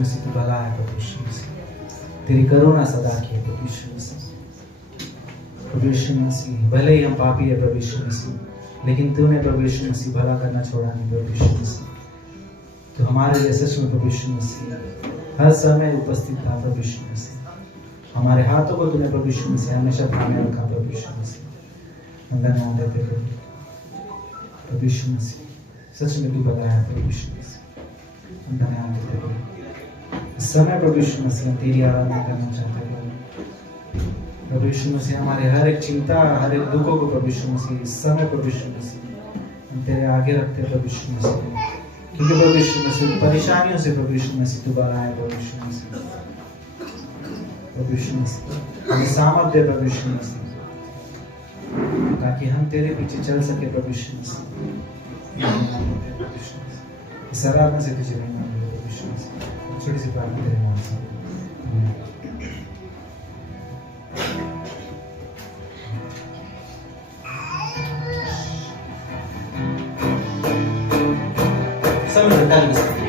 मसीह तू भला है प्रभु यीशु मसीह, तेरी करुणा सदा की है प्रभु यीशु मसीह। प्रभु यीशु मसीह, भले ही हम पापी है प्रभु यीशु मसीह, लेकिन तूने प्रभु यीशु मसीह भला करना छोड़ा नहीं प्रभु यीशु मसीह। तो हमारे लिए सच में प्रभु यीशु मसीह हर समय उपस्थित था प्रभु यीशु मसीह। हमारे हाथों को तूने प्रभु यीशु मसीह हमेशा थामे रखा प्रभु यीशु मसीह। हम धन्यवाद देते प्रभु यीशु मसीह, सच में तू भला है प्रभु यीशु मसीह। हम धन्यवाद देते प्रभु। इस समय प्रभु यीशु मसीह हम तेरी आराधना करना चाहते हैं प्रभु यीशु मसीह। हमारे हर एक चिंता, हर एक दुखों को प्रभु यीशु मसीह इस समय प्रभु यीशु मसीह हम तेरे आगे रखते हैं प्रभु यीशु मसीह, क्योंकि प्रभु यीशु मसीह परेशानियों से प्रभु यीशु मसीह तू बाहर आए प्रभु यीशु मसीह। प्रभु यीशु मसीह हमें सामर्थ दे प्रभु यीशु मसीह, ताकि हम तेरे पीछे चल सके प्रभु यीशु मसीह। इस आराधना से तुझे महिमा मिले प्रभु यीशु मसीह। छोटी सी प्रार्थना तेरे नाम से। समय निकाल सकते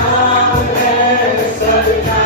Naam hai sabna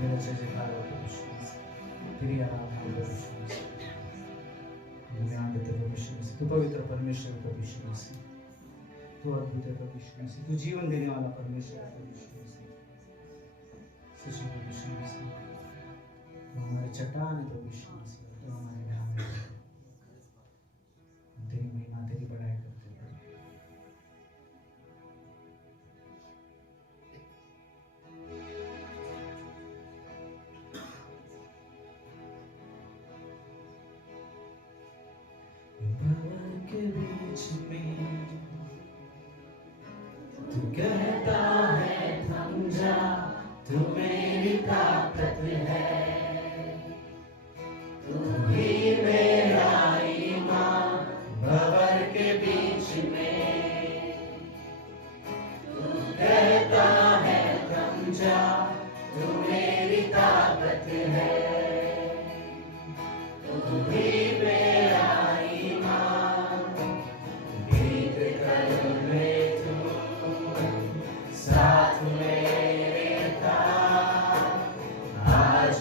तेरा जय जयकार हो प्रभु यीशु मसीह, तेरी आराधना हो प्रभु यीशु मसीह, धन्यवाद देते प्रभु यीशु मसीह। तू पवित्र परमेश्वर है प्रभु यीशु मसीह, तू अद्भुत है प्रभु यीशु मसीह, तू जीवन देने वाला परमेश्वर है प्रभु यीशु मसीह। सच्चे प्रभु यीशु मसीह, तू हमारे चट्टान है प्रभु यीशु मसीह, तू हमारे ढाल है। तेरी महिमा तेरी बड़ाई करते हैं। भंवर के बीच में तू कहता है थम जा, तू मेरी ताकत है, तू ही मेरा ईमान। भंवर के बीच में तू कहता है थम जा, तू मेरी ताकत है, तू ही मेरा साथ मेरे था आज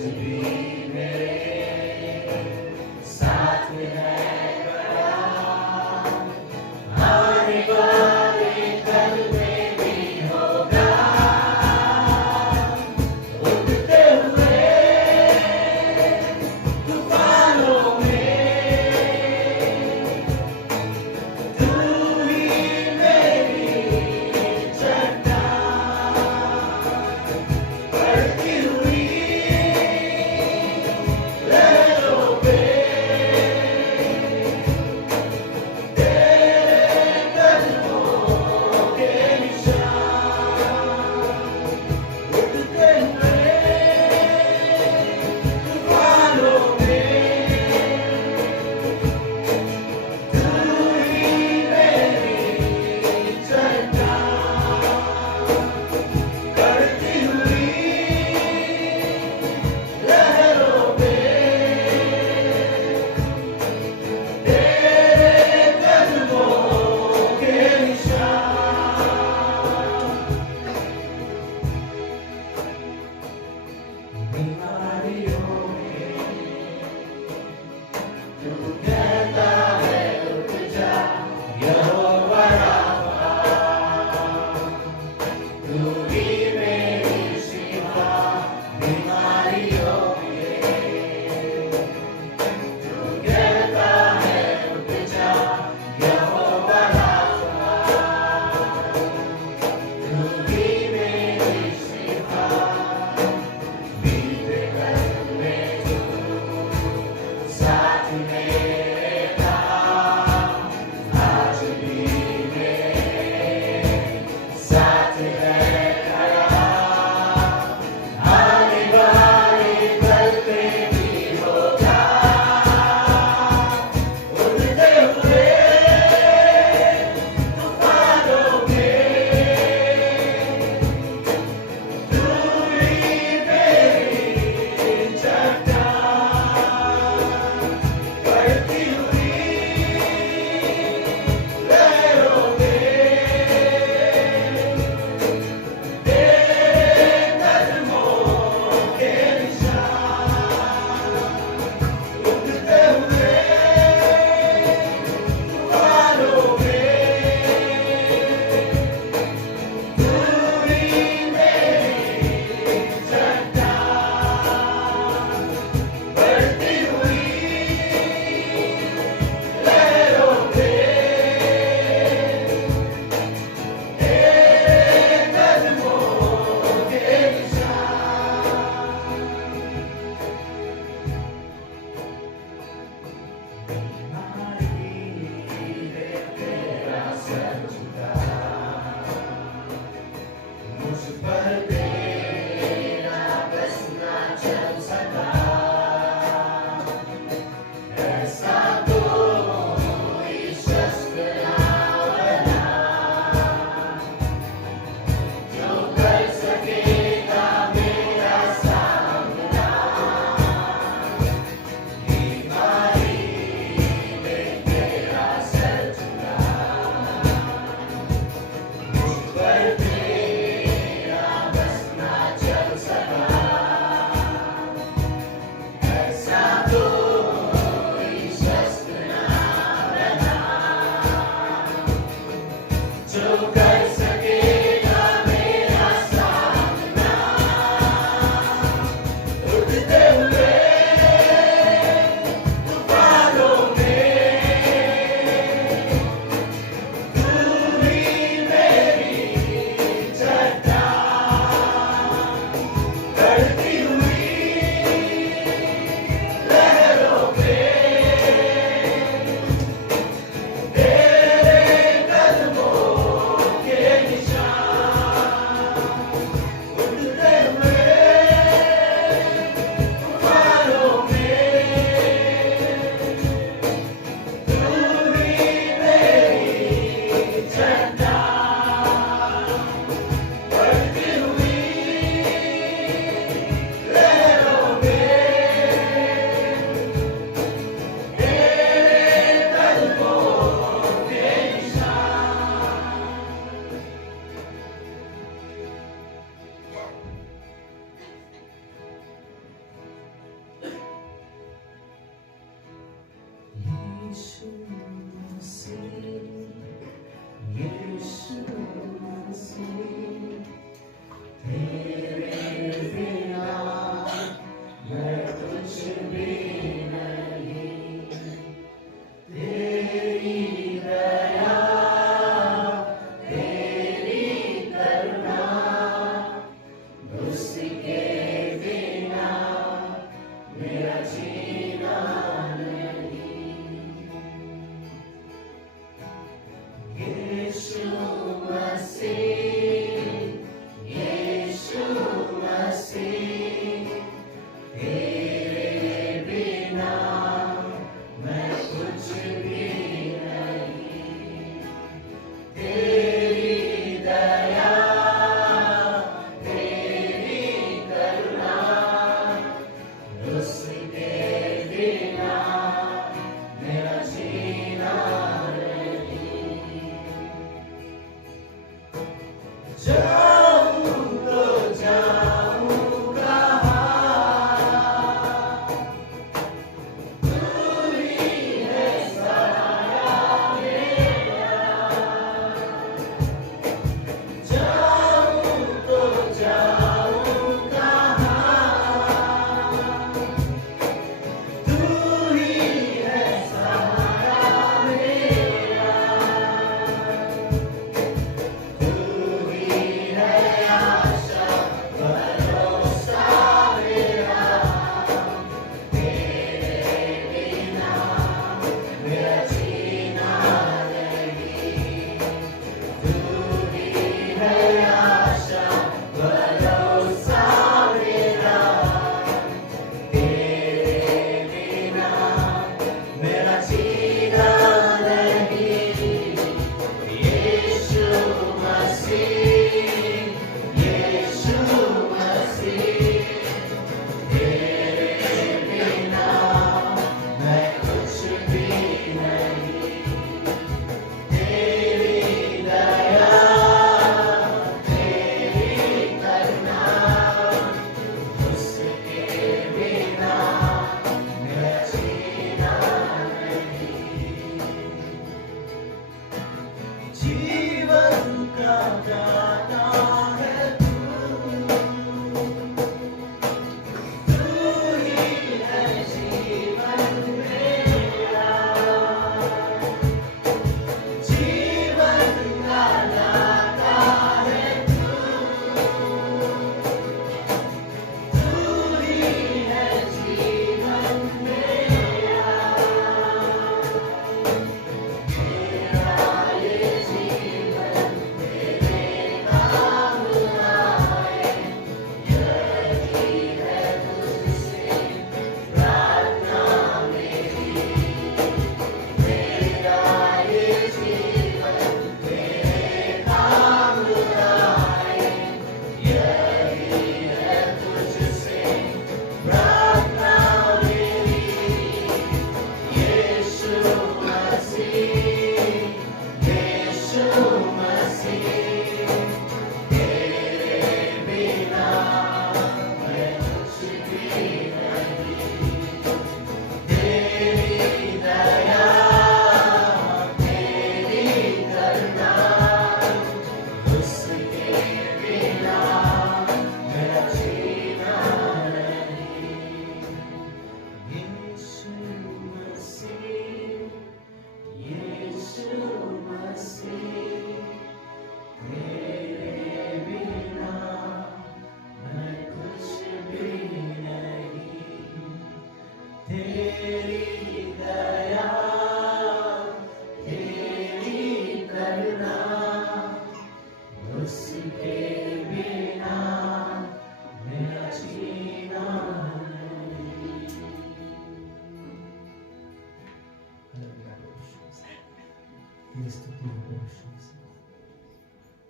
तेरी स्तुति हो प्रभु यीशु मसीह।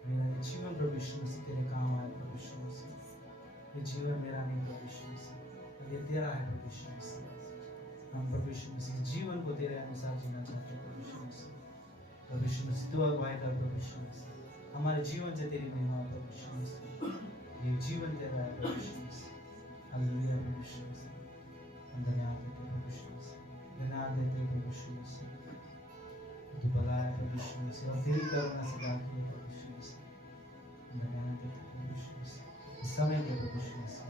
मेरा ये जीवन प्रभु यीशु मसीह तेरे काम आए प्रभु यीशु मसीह। ये जीवन मेरा नहीं प्रभु यीशु मसीह, ये तेरा है प्रभु यीशु मसीह। हम प्रभु यीशु मसीह जीवन को तेरे अनुसार जीना चाहते हैं प्रभु यीशु मसीह। प्रभु यीशु मसीह तू अगुवाई कर प्रभु यीशु मसीह। हमारे जीवन से तेरी महिमा प्रभु यीशु मसीह। ये जीवन तेरा है प्रभु यीशु मसीह। हालेलुया प्रभु यीशु मसीह। हम धन्यवाद देते हैं प्रभु यीशु मसीह। धन्यवाद देते हैं प्रभु यीशु मसीह। तू भला है प्रभु यीशु मसीह और तेरी करुणा सदा की है प्रभु यीशु मसीह। धन्यवाद देते हैं प्रभु यीशु मसीह। इस समय में प्रभु यीशु मसीह,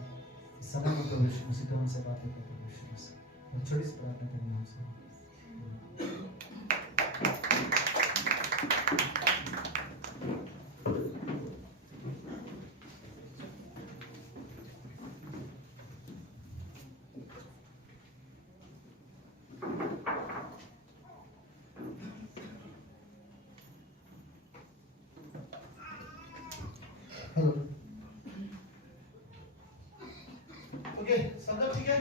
इस समय में प्रभु यीशु मसीह तो हमसे बातें करते प्रभु यीशु मसीह। और छोटी सी प्रार्थना तेरे नाम से। हेलो। ओके, सब लोग ठीक है?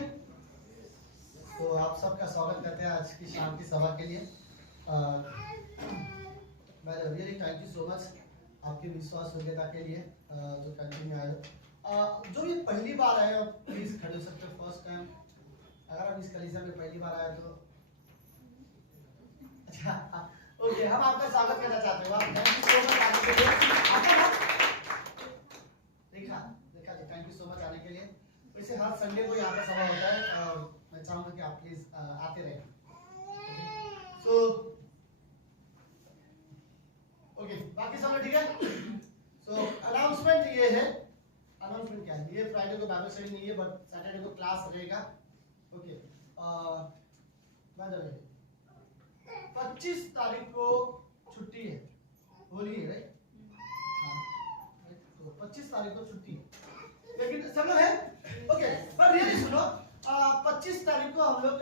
तो आप सबका स्वागत करते हैं आज की शाम की सभा के लिए। मैं really thank you so much आपकी विश्वास योग्यता के लिए जो कंटिन्यू आए हो। जो ये पहली बार आए हो प्लीज खड़े हो सकते हो फर्स्ट टाइम। अगर आप इस कलीसिया में पहली बार आए तो अच्छा ओके, हम आपका स्वागत करना चाहते हैं। थैंक यू सो मच आने के लिए। देखा देखा जी, थैंक यू सो मच आने के लिए। वैसे हर संडे को यहाँ पर सभा होता है और मैं चाहूंगा कि आप प्लीज आते रहें। सो ओके, बाकी सब लोग ठीक है? सो अनाउंसमेंट ये है। अनाउंसमेंट क्या है? ये फ्राइडे को बाइबल स्टडी नहीं है बट सैटरडे को क्लास रहेगा। ओके, बाय द वे 25 तारीख को छुट्टी है, होली है राइट? तो 25 तारीख को छुट्टी है, लेकिन सब लोग है ओके। पर रियली सुनो, 25 तारीख को हम लोग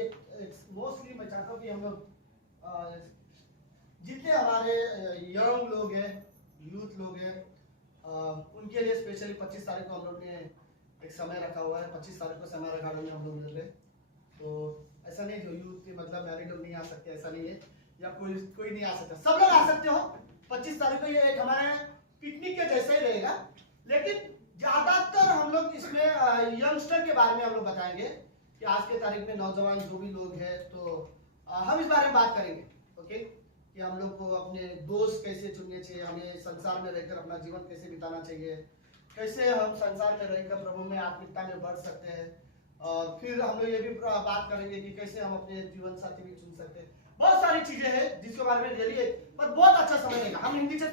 एक मोस्टली मैं चाहता हूँ कि हम लोग जितने हमारे यंग लोग हैं, यूथ लोग हैं, उनके लिए स्पेशली 25 तारीख को हम लोग ने एक समय रखा हुआ है। 25 तारीख को समय रखा में हम लोग मिल रहे। तो ऐसा नहीं जो यूथ के मतलब मैरिड लोग नहीं आ सकते, ऐसा नहीं है, या कोई नहीं आ सकता, सब लोग आ सकते हो। 25 तारीख को ये एक हमारे पिकनिक के जैसा ही रहेगा, लेकिन ज्यादातर हम लोग इसमें यंगस्टर के बारे में हम लोग बताएंगे कि आज के तारीख में नौजवान जो भी लोग हैं, तो हम इस बारे में बात करेंगे। ओके, कि हम लोग को अपने दोस्त कैसे चुनने चाहिए, हमें संसार में रहकर अपना जीवन कैसे बिताना चाहिए, कैसे हम संसार में रहकर प्रभु में आत्मिकता में बढ़ सकते हैं। और फिर हम लोग ये भी बात करेंगे कि कैसे हम अपने जीवन साथी भी चुन सकते हैं। बहुत सारी चीजें हैं जिसके बारे में रियली बहुत अच्छा समय लेगा। हम हिंदी से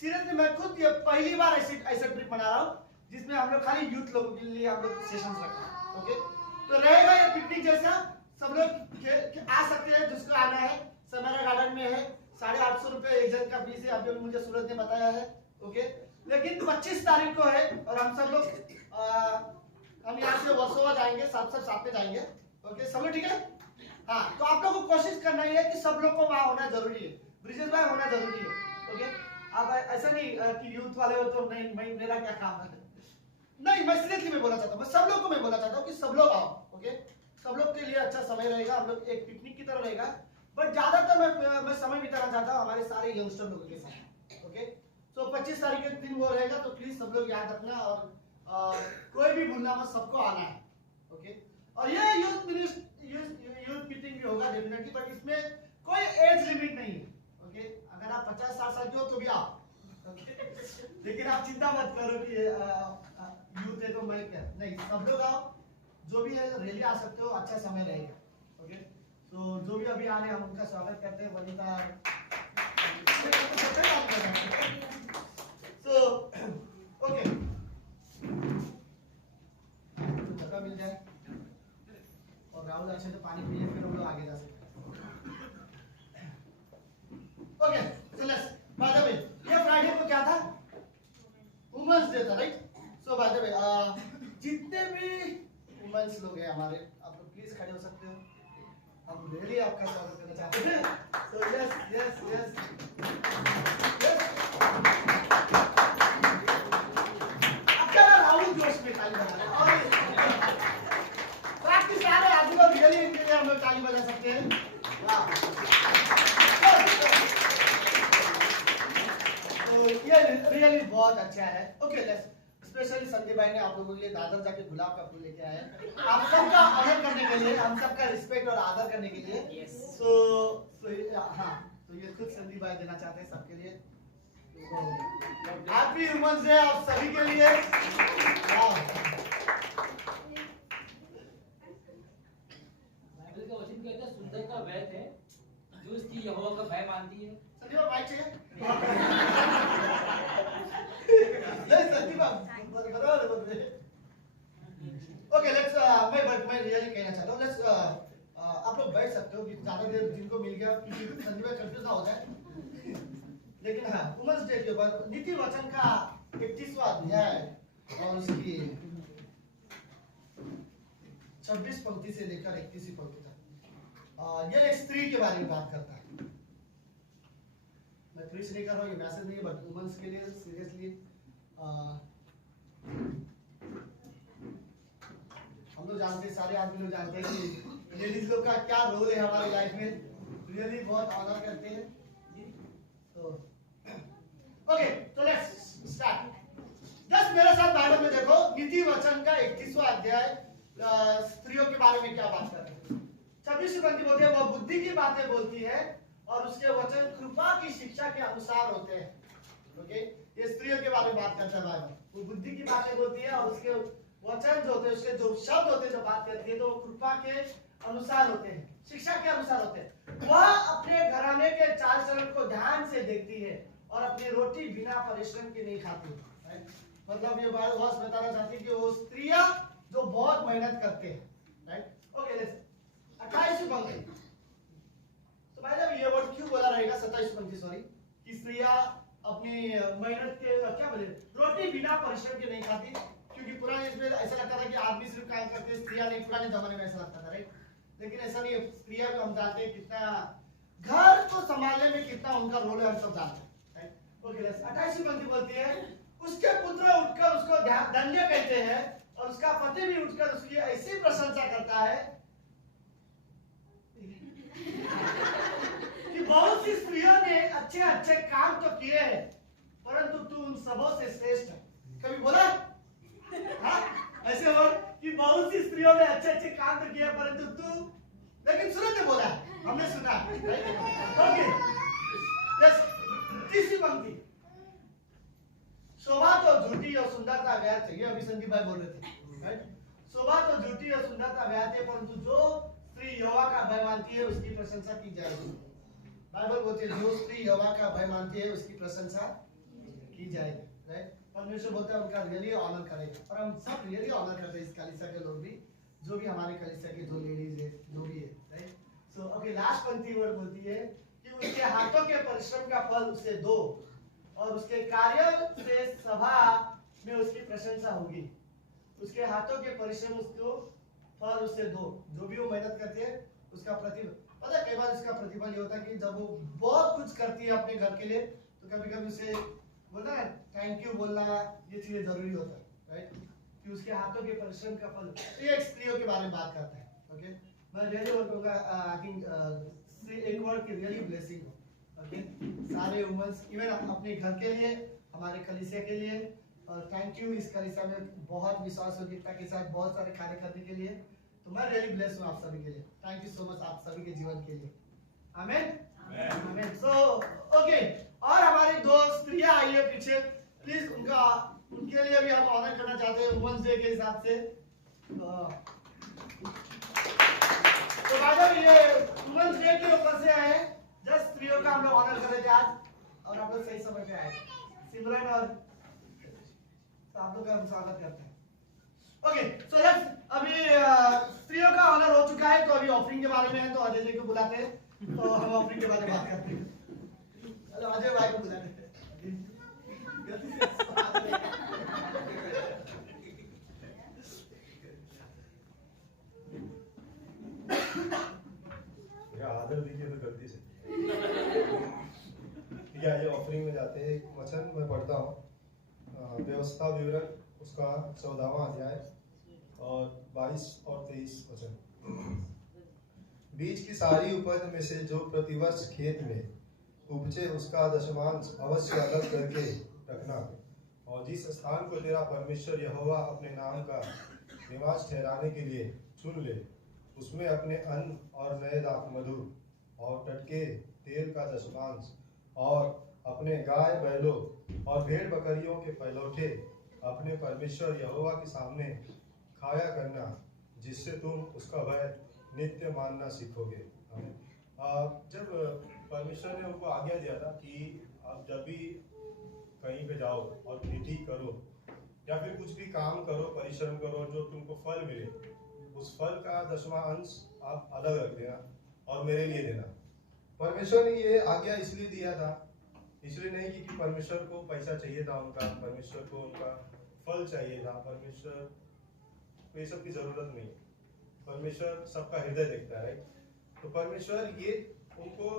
सीरियसली मैं खुद ये पहली बार ऐसे ट्रिप मना रहा हूँ जिसमें हम लोग खाली यूथ लोगों के लिए हम लोग सेशंस रखते हैं। ओके, तो रहेगा ये पिकनिक जैसा, सब लोग आ सकते हैं जिसको आना है। समरा गार्डन में है, 850 रुपए एक जन का फीस है, अभी मुझे सूरज ने बताया है। ओके, लेकिन 25 तारीख को है और हम सब लोग हम यहाँ से वर्सोवा जाएंगे, साथ में जाएंगे। ओके, सब लोग ठीक है? हाँ, तो आप लोगों को कोशिश करना ही है कि सब लोग को वहाँ होना जरूरी है, ब्रिजेश भाई होना जरूरी है। ओके, अब ऐसा नहीं कि यूथ वाले हो तो नहीं मेरा क्या काम है, नहीं, मैं सीरियसली में बोलना चाहता हूँ, मैं सब लोग को मैं बोलना चाहता हूँ कि सब लोग आओ। ओके, सब लोग के लिए अच्छा समय रहेगा, हम लोग एक पिकनिक की तरह रहेगा, बट ज्यादातर मैं समय बिताना चाहता हूँ हमारे सारे यंगस्टर लोगों के साथ। ओके, तो 25 तारीख के दिन वो रहेगा, तो प्लीज सब लोग याद रखना और कोई भी भूलना मत, सबको आना है। ओके, और ये यूथ मीटिंग भी होगा डेफिनेटली, बट इसमें कोई एज लिमिट नहीं है। ओके, अगर आप 50 साल के हो तो भी आओ। ओके, लेकिन आप चिंता मत करो कि यूथ है तो मैं क्या, नहीं, सब लोग आओ, जो भी है रैली आ सकते हो, अच्छा समय रहेगा। ओके, तो जो भी अभी आ रहे हैं हम उनका स्वागत करते हैं। वनिता सो ओके, जगह मिल जाए और राहुल अच्छे से पानी पी ले, फिर हम लोग आगे जा सकते हैं। Okay, so let's by the way, ये फ्राइडे को क्या था? वुमेन्स डे था right? So by the way जितने भी वुमेन्स लोग हैं हमारे, आप लोग प्लीज खड़े हो सकते हो। हम रियली आपका स्वागत करना चाहते हैं। सो यस आपका राहुल जोश में ताली बजा रहे हैं और बाकी सारे आदमी लोग रियली इनके लिए हम लोग ताली बजा सकते हैं। वाह, तो ये रियली बहुत अच्छा है। ओके, लेट्स स्पेशली संदीप भाई ने आप लोगों के लिए दादर जाके गुलाब का फूल लेके आए हैं, आप सबका ऑनर करने के लिए, हम सबका रिस्पेक्ट और आदर करने के लिए। सो हाँ, तो ये खुद संदीप भाई देना चाहते हैं सबके लिए। हैप्पी वुमेन्स डे आप सभी के लिए। बाइबल का वचन कहता है सुंदर का वैध है जो इसकी यहोवा का भय मानती है। संदीप भाई चाहिए? संदीप भाई ओके, लेट्स मैं रियली कहना चाहता हूँ, लेट्स आप लोग बैठ सकते हो कि ज्यादा देर जिनको मिल गया, क्योंकि संदीप भाई कंफ्यूज ना हो जाए। लेकिन हाँ, वुमेन्स डे के ऊपर नीति वचन का 31वां अध्याय और उसकी 26 पंक्ति से लेकर 31वीं पंक्ति तक यह एक स्त्री के बारे में बात करता है। मैं प्रीच नहीं कर रहा हूँ, ये मैसेज नहीं है, बट वुमेन्स के लिए सीरियसली हम लोग जानते हैं, सारे आदमी लोग जानते हैं कि लेडीज लोग का क्या रोल है हमारी लाइफ में, रियली बहुत ऑनर करते हैं। तो ओके, तो लेट्स स्टार्ट। जस्ट मेरे साथ बाइबल में देखो, नीति वचन का 31वां अध्याय स्त्रियों के बारे में क्या बात कर रहे हैं। 26 पंक्ति बोलते हैं, वह बुद्धि की बातें बोलती है और उसके वचन कृपा की शिक्षा के अनुसार होते हैं। ओके, ये स्त्रियों के बारे में बात करता है बाइबल। वो बुद्धि की बातें बोलती है और उसके वचन जो होते हैं, उसके जो शब्द होते हैं, जो बात करती है, तो कृपा के अनुसार होते हैं, शिक्षा के अनुसार होते हैं। वह अपने घराने के चाल चलन को ध्यान से देखती है और अपनी रोटी बिना परिश्रम के नहीं खाती। मतलब ये बात बहुत बताना चाहती है कि वो स्त्रियां जो बहुत मेहनत करते हैं। राइट, ओके, लेट्स 28 पंक्ति। तो भाई जब ये वर्ड क्यों बोला रहेगा 27 पंक्ति, सॉरी, कि स्त्रियां अपनी मेहनत के क्या बोले, रोटी बिना परिश्रम के नहीं खाती, क्योंकि पुराने इसमें ऐसा लगता था कि आदमी सिर्फ काम करते हैं, स्त्रियां नहीं। पुराने जमाने में ऐसा लगता था, राइट, लेकिन ऐसा नहीं है। स्त्रियां को हम जानते हैं कितना घर को संभालने में कितना उनका रोल है, हम सब जानते हैं, राइट। ओके, लेट्स 28 पंक्ति बोलती है, उसके पुत्र उठकर उसको धन्य कहते हैं और उसका पति भी उठकर उसकी ऐसी प्रशंसा करता है कि बहुत सी स्त्रियों ने अच्छे अच्छे काम तो किए हैं, परंतु तू उन सबों से श्रेष्ठ है। कभी बोला ऐसे वर्ड कि बहुत सी स्त्रियों ने अच्छे अच्छे काम तो किए, परंतु तू, लेकिन सूरज ने बोला, हमने सुना। ओके, यस, 30 पंक्ति। शोभा तो झूठी और सुंदरता व्यर्थ है, ये अभी संदीप भाई बोल रहे थे, राइट। शोभा तो झूठी और सुंदरता व्यर्थ है, परंतु जो स्त्री यहोवा का भय मानती है उसकी प्रशंसा की जाएगी। बाइबल बोलती है जो स्त्री यहोवा का भय मानती है उसकी प्रशंसा की जाएगी, राइट। परमेश्वर बोलता है उनका रियली ऑनर करेगा, और हम सब रियली ऑनर करते हैं इस कलीसिया के लोग भी, जो भी हमारे कलीसिया के जो लेडीज है, जो भी है, राइट। सो ओके, लास्ट पंक्ति वर्ड बोलती है कि उसके हाथों के परिश्रम का फल उसे दो और उसके कार्य से सभा में उसकी प्रशंसा होगी। उसके हाथों के परिश्रम उसको फल उससे दो, जो भी वो मेहनत करती है उसका प्रतिफल। पता है, कई बार उसका प्रतिफल ये होता है कि जब वो बहुत कुछ करती है अपने घर के लिए, तो कभी कभी उसे बोलना है थैंक यू बोलना, ये चीजें जरूरी होता है, राइट, कि उसके हाथों के परिश्रम का फल। तो ये एक स्त्रियों के बारे में बात करता है। ओके, मैं रियली वर्ड कहूंगा, आई थिंक एक वर्ड की रियली ब्लेसिंग हो। ओके, सारे वुमेन्स, इवन अपने घर के लिए, हमारे कलीसिया के लिए, और थैंक यू इस कलीसिया में बहुत विश्वास योग्यता के साथ बहुत सारे कार्य करने के लिए। तो मैं रियली ब्लेस हूँ आप सभी के लिए। थैंक यू सो मच आप सभी के जीवन के लिए। आमीन, आमीन। सो ओके, और हमारी दो स्त्रियां आई है पीछे, प्लीज उनके लिए भी हम ऑनर करना चाहते हैं वुमेन्स डे के हिसाब से। तो भाई ये वुमेन्स डे के ऊपर से आए, जस्ट स्त्रियों का हम लोग ऑनर कर रहे थे आज, और हम लोग सही समय पे आए। सिमरन और आप लोग का हम स्वागत करते हैं। ओके, सो लेट्स, अभी स्त्रियों का ऑनर हो चुका है, तो अभी ऑफरिंग के बारे में है, तो अजय जी को बुलाते हैं, तो हम ऑफरिंग के बारे में बात करते हैं। चलो अजय भाई को बुलाते हैं। आदर दीजिए तो गलती से। ठीक है, ये ऑफरिंग में जाते हैं। एक वचन मैं पढ़ता हूँ, व्यवस्था विवरण उसका 14वां अध्याय और 22 और 23 वचन। बीज की सारी उपज में से जो प्रतिवर्ष खेत में उपजे उसका दशमांश अवश्य अलग करके रखना, और जिस स्थान को तेरा परमेश्वर यहोवा अपने नाम का निवास ठहराने के लिए चुन ले, उसमें अपने अन्न और नए दाखमधु और टटके तेल का दशमांश और अपने गाय बैलों और भेड़ बकरियों के पहलौठे अपने परमेश्वर यहोवा के सामने खाया करना, जिससे तुम उसका भय नित्य मानना सीखोगे। जब परमेश्वर ने उनको आज्ञा दिया था कि आप जब भी कहीं पे जाओ और नीति करो या फिर कुछ भी काम करो, परिश्रम करो, जो तुमको फल मिले, उस फल का 10वां अंश आप अलग रख देना और मेरे लिए देना। परमेश्वर ने ये आज्ञा इसलिए दिया था, इसलिए नहीं कि परमेश्वर को पैसा चाहिए था उनका, परमेश्वर को उनका फल चाहिए था, परमेश्वर को ये सब की जरूरत नहीं। परमेश्वर सबका हृदय देखता है, तो परमेश्वर ये उनको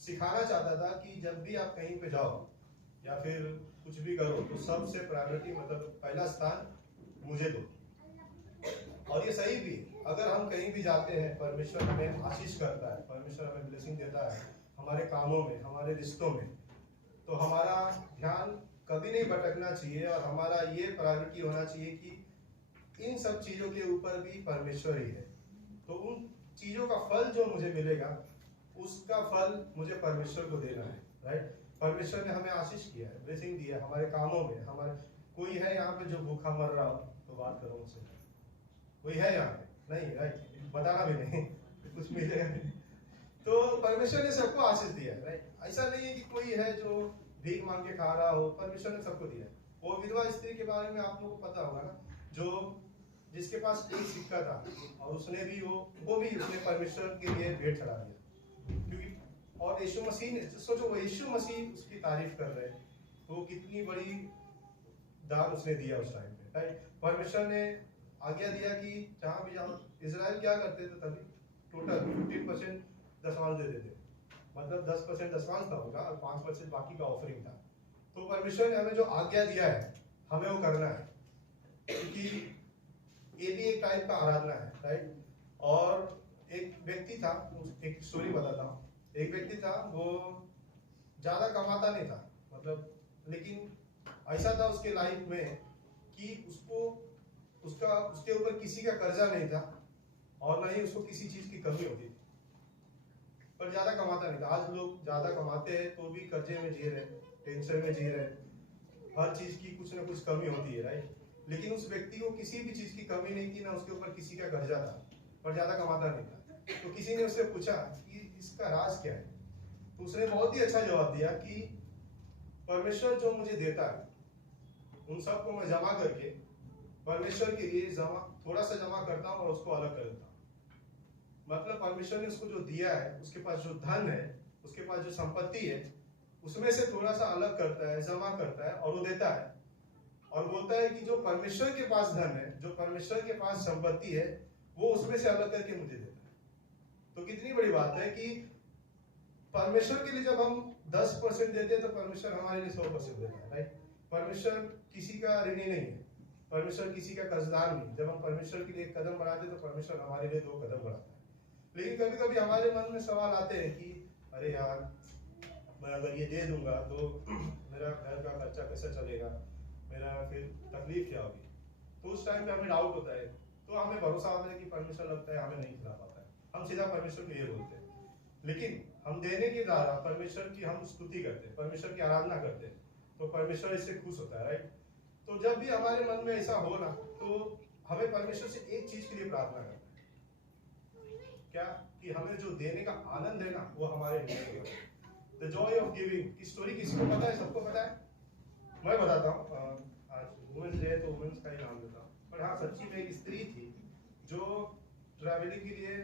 सिखाना चाहता था कि जब भी आप कहीं पे जाओ या फिर कुछ भी करो तो सबसे प्रायोरिटी मतलब पहला स्थान मुझे दो। और ये सही भी है। अगर हम कहीं भी जाते हैं परमेश्वर हमें आशीष करता है, परमेश्वर हमें ब्लेसिंग देता है हमारे कामों में, हमारे रिश्तों में, तो हमारा ध्यान कभी नहीं भटकना चाहिए और हमारा ये प्रायोरिटी होना चाहिए कि इन सब चीजों के ऊपर भी परमेश्वर ही है। तो उन चीजों का फल जो मुझे मिलेगा उसका फल मुझे परमेश्वर को देना है, राइट। परमेश्वर ने हमें आशीष किया है, ब्लेसिंग दिया है हमारे कामों में। हमारे कोई है यहाँ पे जो भूखा मर रहा हो तो बात करो मुझसे, कोई है यहाँ पे? नहीं, राइट, बताना भी नहीं कुछ मिलेगा नहीं। तो परमेश्वर ने सबको आशीष दिया है, राइट। ऐसा नहीं है कि कोई है जो भीख मांग के खा रहा हो, परमेश्वर ने सबको दिया है। वो विधवा स्त्री के बारे में आप लोगों को पता होगा ना, जो जिसके पास एक सिक्का था और उसने भी वो भी उसने परमेश्वर के लिए भेंट चढ़ा दिया, क्योंकि और यीशु मसीह ने, सोचो वो यीशु मसीह उसकी तारीफ कर रहे हैं, तो कितनी बड़ी दान उसने दिया उस टाइम पे, राइट। परमेश्वर ने आज्ञा दिया कि जहां भी जाओ, इजराइल क्या करते थे तभी, टोटल 15% दशमांश दे देते, मतलब 10% दशमांश था उनका और 5% बाकी का ऑफरिंग था। तो परमेश्वर ने हमें जो आज्ञा दिया है हमें वो करना है, क्योंकि ये भी एक टाइप का आराधना है, राइट। और एक व्यक्ति था, एक स्टोरी बताता हूँ। एक व्यक्ति था, वो ज्यादा कमाता नहीं था, मतलब, लेकिन ऐसा था उसके लाइफ में कि उसके ऊपर किसी का कर्जा नहीं था और ना ही उसको किसी चीज की कमी होती थी, पर ज्यादा कमाता नहीं था। आज लोग ज्यादा कमाते हैं तो भी कर्जे में जी रहे, टेंशन में जी रहे, हर चीज की कुछ ना कुछ कमी होती है, राइट। लेकिन उस व्यक्ति को किसी भी चीज की कमी नहीं थी, ना उसके ऊपर किसी का कर्जा था, पर ज्यादा कमाता नहीं था। तो किसी ने उससे पूछा कि इसका राज क्या है, तो उसने बहुत ही अच्छा जवाब दिया कि परमेश्वर जो मुझे देता है उन सबको मैं जमा करके परमेश्वर के लिए थोड़ा सा जमा करता हूँ और उसको अलग कर देता हूँ। मतलब परमेश्वर ने उसको जो दिया है, उसके पास जो धन है, उसके पास जो संपत्ति है, उसमें से थोड़ा सा अलग करता है, जमा करता है और वो देता है, और बोलता है कि जो परमेश्वर के पास धन है, जो परमेश्वर के पास संपत्ति है, वो उसमें से अलग करके मुझे देता है। तो कितनी बड़ी बात है कि परमेश्वर के लिए जब हम 10% देते हैं तो परमेश्वर हमारे लिए 100% देता है, राइट। परमेश्वर किसी का ऋणी नहीं है, परमेश्वर किसी का कर्जदार नहीं। जब हम परमेश्वर के लिए एक कदम बढ़ाते हैं तो परमेश्वर हमारे लिए 2 कदम बढ़ाता है। लेकिन कभी कभी हमारे मन में सवाल आते हैं कि अरे यार, मैं अगर ये दे दूंगा तो मेरा घर का खर्चा कैसे चलेगा, मेरा फिर तकलीफ क्या होगी। तो उस टाइम पे हमें डाउट होता है, तो हमें भरोसा होता है कि परमेश्वर लगता है हमें नहीं खिला पाता है, हम सीधा परमेश्वर को ये बोलते हैं। लेकिन हम देने के द्वारा परमेश्वर की हम स्तुति करते हैं, परमेश्वर की आराधना करते हैं, तो परमेश्वर इससे खुश होता है, राइट। तो जब भी हमारे मन में ऐसा हो ना, तो हमें परमेश्वर से एक चीज के लिए प्रार्थना करना है, क्या कि हमें जो देने का आनंद है ना वो हमारे लिए। द जॉय ऑफ गिविंग की स्टोरी किसी को पता है? सबको पता है? मैं बताता हूँ। आज वुमेन्स डे है तो वुमेन्स का ही नाम लेता हूँ, पर हाँ, सच्ची में एक स्त्री थी जो ट्रैवलिंग के लिए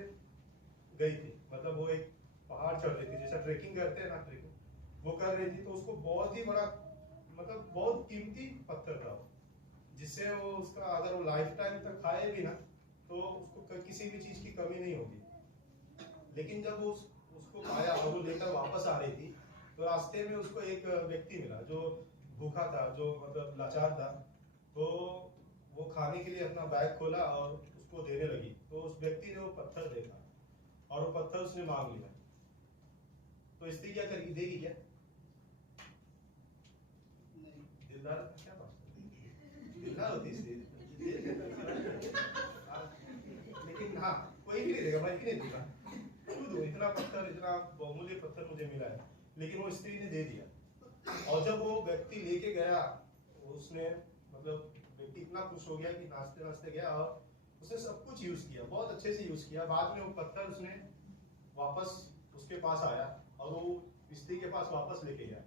गई थी। मतलब वो एक पहाड़ चढ़ रही थी, जैसा ट्रेकिंग करते हैं ना, ट्रेकिंग वो कर रही थी। तो उसको बहुत ही बड़ा, मतलब बहुत कीमती पत्थर था वो, जिससे वो उसका अगर वो लाइफ टाइम तक खाए भी ना तो उसको किसी भी चीज की कमी नहीं होगी। लेकिन जब वो उसको खाया और वो लेकर वापस आ रही थी तो रास्ते में उसको एक व्यक्ति मिला जो भूखा था, जो मतलब लाचार था। तो वो खाने के लिए अपना बैग खोला और उसको देने लगी। तो उस व्यक्ति ने वो पत्थर देखा और वो पत्थर उसने मांग लिया। तो स्त्री क्या करेगी? देगी क्या? दिलदार क्या बात, दिलदार होती स्त्री। लेकिन हाँ, कोई भी नहीं देगा, मैं भी नहीं दूंगा, क्यों दूं? इतना पत्थर, इतना बहुमूल्य पत्थर मुझे मिला है। लेकिन वो स्त्री ने दे दिया। और जब वो व्यक्ति लेके गया, उसने मतलब व्यक्ति इतना खुश हो गया कि नाचते नाचते गया और उसने सब कुछ यूज किया, बहुत अच्छे से यूज किया। बाद में वो पत्थर उसने वापस उसके पास आया और वो स्त्री के पास वापस लेके गया।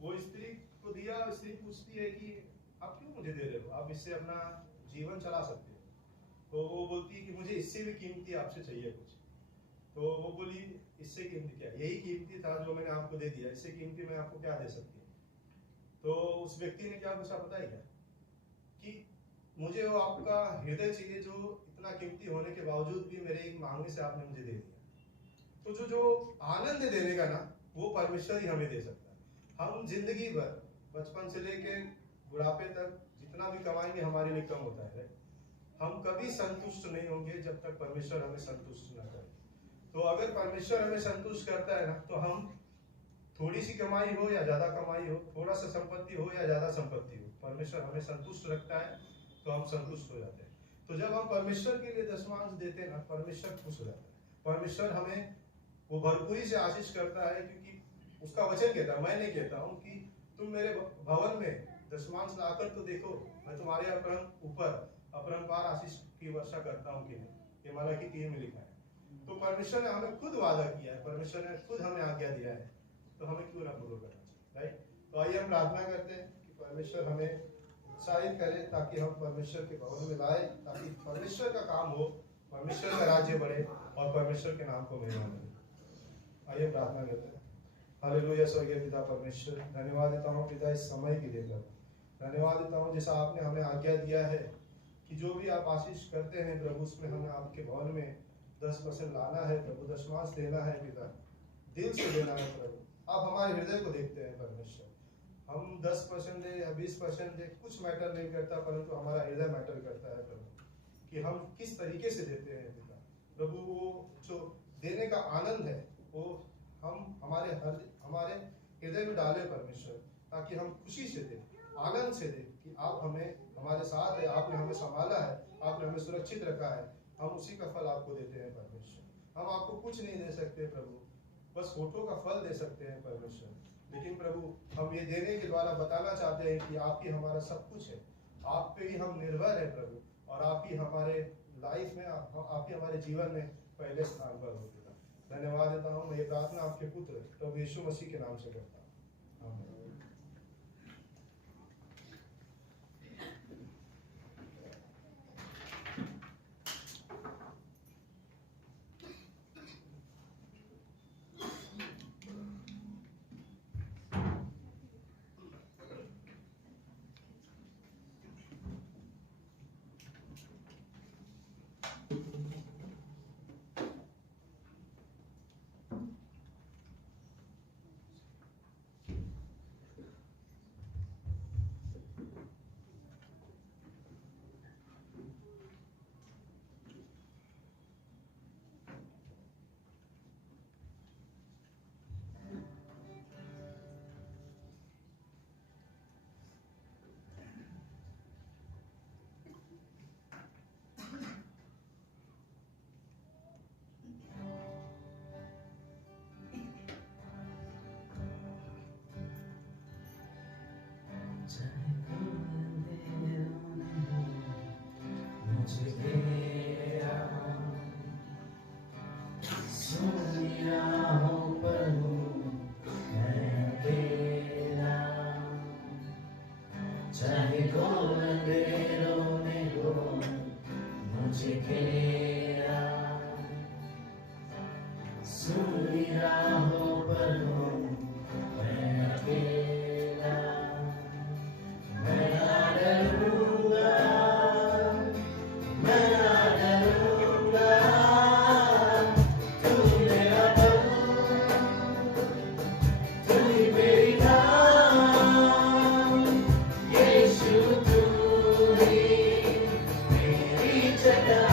वो स्त्री को दिया। स्त्री पूछती है कि आप क्यों मुझे दे रहे हो, आप इससे अपना जीवन चला सकते हो। तो वो बोलती है कि मुझे इससे भी कीमती आपसे चाहिए कुछ। तो वो बोली, इससे कीमती क्या? यही कीमती था जो मैंने आपको दे दिया, इससे कीमती मैं आपको क्या दे सकती हूँ? तो उस व्यक्ति ने क्या पूछा पता है क्या? कि मुझे वो आपका हृदय चाहिए जो इतना कीमती होने के बावजूद भी मेरे एक मांगने से आपने मुझे दे दिया। तो जो आनंद देने का ना, वो परमेश्वर ही हमें दे सकता है। हम जिंदगी भर बचपन से लेके बुढ़ापे तक जितना भी कमाएंगे हमारे लिए कम होता है। हम कभी संतुष्ट नहीं होंगे जब तक परमेश्वर हमें संतुष्ट न करे। तो अगर परमेश्वर हमें संतुष्ट करता है ना, तो हम थोड़ी सी कमाई हो या ज्यादा कमाई हो, थोड़ा सा संपत्ति हो या ज्यादा संपत्ति हो, परमेश्वर हमें संतुष्ट रखता है तो हम संतुष्ट हो जाते हैं। तो जब हम परमेश्वर के लिए दशमांश देते हैं ना, परमेश्वर खुश हो जाता है। परमेश्वर हमें वो भरपूरी से आशीष करता है, क्योंकि उसका वचन कहता है, मैं नहीं कहता हूँ कि तुम मेरे भवन में दशमांश लाकर तो देखो, मैं तुम्हारे ऊपर अपरंपार आशीष की वर्षा करता हूँ कि नहीं। ये मलाकी 3 में लिखा है। तो परमेश्वर ने हमें खुद वादा किया है, परमेश्वर ने खुद हमें आज्ञा दिया है, तो हमें क्यों ना फॉलो करना चाहिए, राइट। तो आइए हम प्रार्थना करते हैं कि परमेश्वर हमें उत्साहित करे, ताकि हम परमेश्वर के भवन में लाए, ताकि परमेश्वर का काम हो, परमेश्वर का राज्य बढ़े और परमेश्वर के नाम को महिमा मिले। आइए प्रार्थना करते हैं। हालेलुया। स्वर्गीय पिता परमेश्वर, धन्यवाद देता हूँ पिता इस समय के लिए प्रभु, धन्यवाद देता हूँ जैसा आपने हमें आज्ञा दिया है कि जो भी आप आशीष करते हैं प्रभु, उसमें हमें आपके भवन में 10% लाना है प्रभु, दशमांश देना है पिता, दिल से देना है प्रभु। आप हमारे हृदय को देखते हैं परमेश्वर, हम 10% दे या 20% दे, कुछ मैटर नहीं करता, परंतु हमारा हृदय मैटर करता है प्रभु, कि हम किस तरीके से देते हैं पिता प्रभु। वो जो देने का आनंद है वो हम हमारे हृदय में डालें परमेश्वर, ताकि हम खुशी से दें, आनंद से दें कि आप हमें हमारे साथ है, आपने हमें संभाला है, आपने हमें सुरक्षित रखा है, हम उसी का फल आपको देते हैं परमेश्वर। हम आपको कुछ नहीं दे सकते प्रभु, बस होठों का फल दे सकते हैं परमेश्वर, लेकिन प्रभु हम ये देने के द्वारा बताना चाहते हैं कि आप ही हमारा सब कुछ है, आप पे ही हम निर्भर है प्रभु, और आप ही हमारे लाइफ में, आप ही हमारे जीवन में पहले स्थान पर हो। धन्यवाद देता हूँ, मैं ये प्रार्थना आपके पुत्र प्रभु यीशु मसीह के नाम से करता हूँ, आमीन। यीशु तू ही मेरी जगह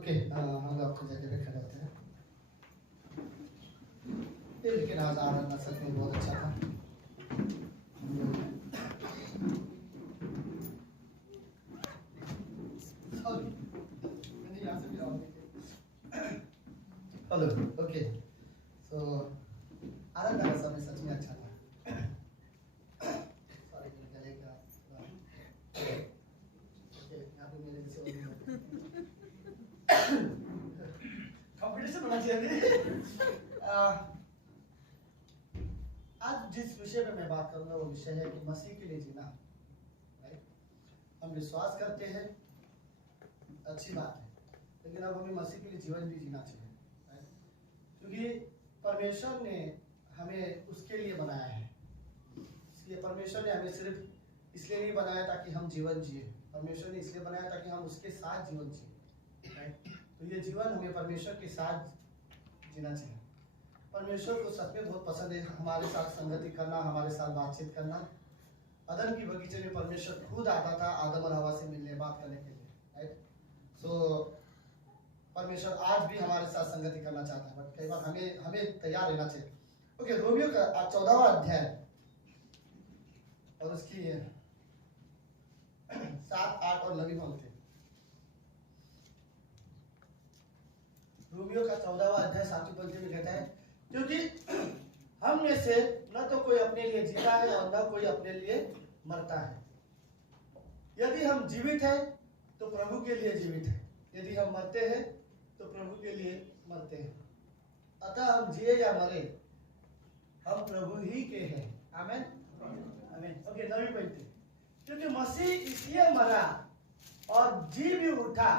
ओके, हम लोग आपकी जगह पे खड़े होते हैं। ये लेकिन आज आनंद सच में बहुत अच्छा था। हेलो, ओके, सो आनंद का समय सच में अच्छा था। सॉरी गले का ओके, यहाँ पे मेरे से कंपटीशन होना चाहिए। आज जिस विषय पे मैं बात करूंगा वो विषय है कि मसीह के लिए जीना। राइट, हम विश्वास करते हैं, अच्छी बात है, लेकिन अब हमें मसीह के लिए जीवन भी जीना चाहिए। राइट, क्योंकि परमेश्वर ने हमें उसके लिए बनाया है। इसलिए परमेश्वर ने हमें सिर्फ इसलिए नहीं बनाया ताकि हम जीवन जिए, परमेश्वर ने इसलिए बनाया ताकि हम उसके साथ जीवन जिए। राइट, तो ये जीवन हमें परमेश्वर के साथ जीना चाहिए। परमेश्वर को सच में बहुत पसंद है हमारे साथ संगति करना, हमारे साथ बातचीत करना। अदन की बगीचे में परमेश्वर खुद आता था आदम और हवा से मिलने, बात करने के लिए। राइट, सो परमेश्वर आज भी हमारे साथ संगति करना चाहता है, बट कई बार हमें तैयार रहना चाहिए। ओके, रोमियो का 14वां अध्याय और उसकी 7, 8 और 9 पंक्ति। रोमियो का 14वां अध्याय 7वीं पंक्ति में कहता है, क्योंकि हम में से न तो कोई अपने लिए जीता है और न कोई अपने लिए मरता है। यदि हम जीवित हैं तो प्रभु के लिए जीवित हैं, यदि हम मरते हैं तो प्रभु के लिए मरते हैं। अतः हम जिए या मरे हम प्रभु ही के हैं। आमीन, आमीन। ओके, 9वीं पंक्ति, क्योंकि मसीह इसलिए मरा और जी भी उठा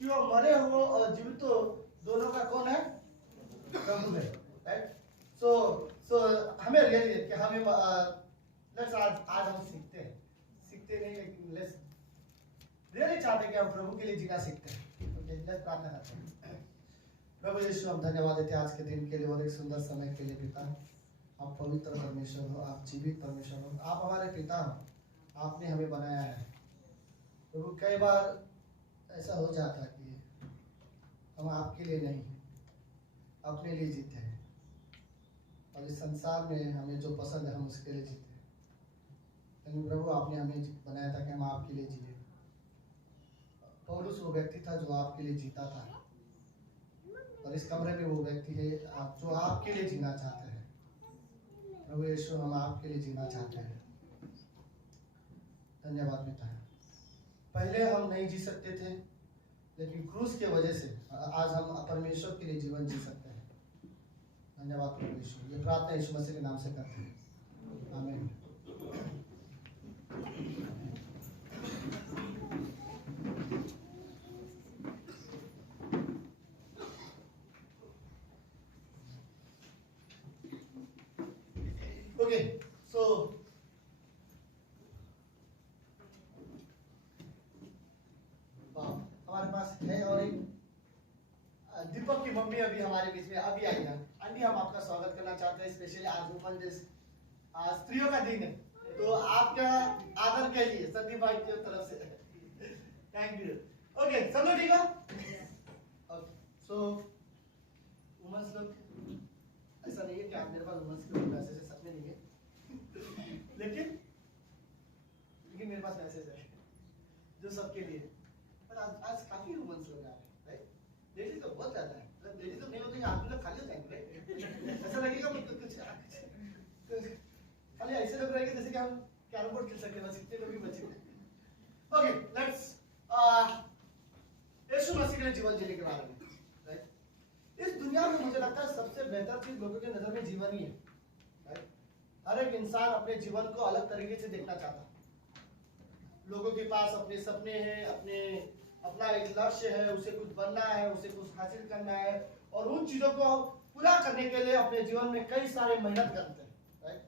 कि वो मरे हुए और जीवितों दोनों का कौन है? प्रभु है। राइट, सो हमें रियली कि हमें लेट्स आज हम सीखते नहीं, लेकिन लेट्स रियली चाहते हैं कि हम प्रभु के लिए जीना सीखते हैं। ओके, लेट्स प्रार्थना करते हैं। प्रभु यीशु, हम धन्यवाद देते हैं आज के दिन के लिए और एक सुंदर समय के लिए पिता। आप पवित्र परमेश्वर हो, आप जीवित परमेश्वर हो, आप हमारे पिता हो, आपने हमें बनाया है। प्रभु कई बार ऐसा हो जाता है कि हम आपके लिए नहीं अपने लिए जीते हैं, और इस संसार में हमें जो पसंद है हम उसके लिए जीते हैं। लेकिन प्रभु आपने हमें बनाया था कि हम आपके लिए जिए। पौलुस वो व्यक्ति था जो आपके लिए जीता था, और इस कमरे में वो व्यक्ति है जो आपके लिए जीना चाहते हैं। प्रभु यीशु, हम आपके लिए जीना चाहते हैं। धन्यवाद पिता। पहले हम नहीं जी सकते थे, लेकिन क्रूस के वजह से आज हम परमेश्वर के लिए जीवन जी सकते हैं। धन्यवाद प्रभु यीशु। ये प्रार्थना यीशु मसीह के नाम से करते हैं, आमीन। ओके, सो हमारे पास है और एक दीपक की मम्मी अभी हमारे बीच में अभी आई है। आंटी, हम आपका स्वागत करना चाहते हैं, स्पेशली आज वुमन डे, आज स्त्रियों का दिन है, तो आपका आदर के लिए संदीप भाई की तरफ से थैंक यू। ओके, सब लोग ठीक है? ओके, सो वुमेन्स लोग, ऐसा नहीं है कि आप मेरे पास वुमेन्स के मैसेज सच में नहीं है, लेकिन मेरे पास मैसेज है जो सबके लिए। पर आज काफी वुमेन्स लोग आ रहे हैं, राइट? लेडीज तो बहुत ज्यादा है, लेडीज तो नहीं होते आदमी लोग खाली हो जाएंगे, ऐसा लगेगा कुछ खाली ऐसे लोग रहेंगे जैसे कि हम कैरम बोर्ड खेल सकते हैं, बस इतने लोग ही बचे। ओके, लेट्स यीशु मसीह के जीवन जीने के बारे में, राइट? इस दुनिया में मुझे लगता है सबसे बेहतर चीज लोगों के नजर में जीवन ही है, राइट? हर एक इंसान अपने जीवन को अलग तरीके से देखना चाहता है। लोगों के पास अपने सपने हैं, अपना एक लक्ष्य है, उसे कुछ बनना है, उसे कुछ हासिल करना है, और उन चीजों को पूरा करने के लिए अपने जीवन में कई सारे मेहनत करते हैं, राइट?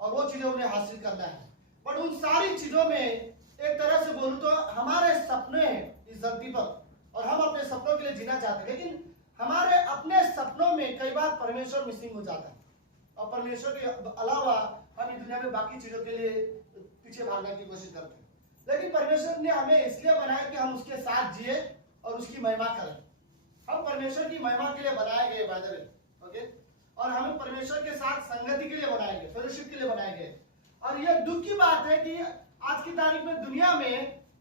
और वो चीजें उन्हें हासिल करना है। बट उन सारी चीजों में एक तरह से बोलूं तो हमारे सपने हैं इस धरती पर, और हम अपने सपनों के लिए जीना चाहते हैं, लेकिन हमारे अपने सपनों में कई बार परमेश्वर मिसिंग हो जाता है, और परमेश्वर के अलावा हम इस दुनिया में बाकी चीजों के लिए पीछे भागने की कोशिश करते हैं। लेकिन परमेश्वर ने हमें इसलिए बनाया कि हम उसके साथ जिए और उसकी महिमा करें। हम परमेश्वर की महिमा के लिए बनाए गए, बाय द वे, ओके? और हमें परमेश्वर के साथ संगति के लिए बनाए गए, फेलोशिप के लिए बनाए गए। और यह दुख की बात है कि आज की तारीख में दुनिया में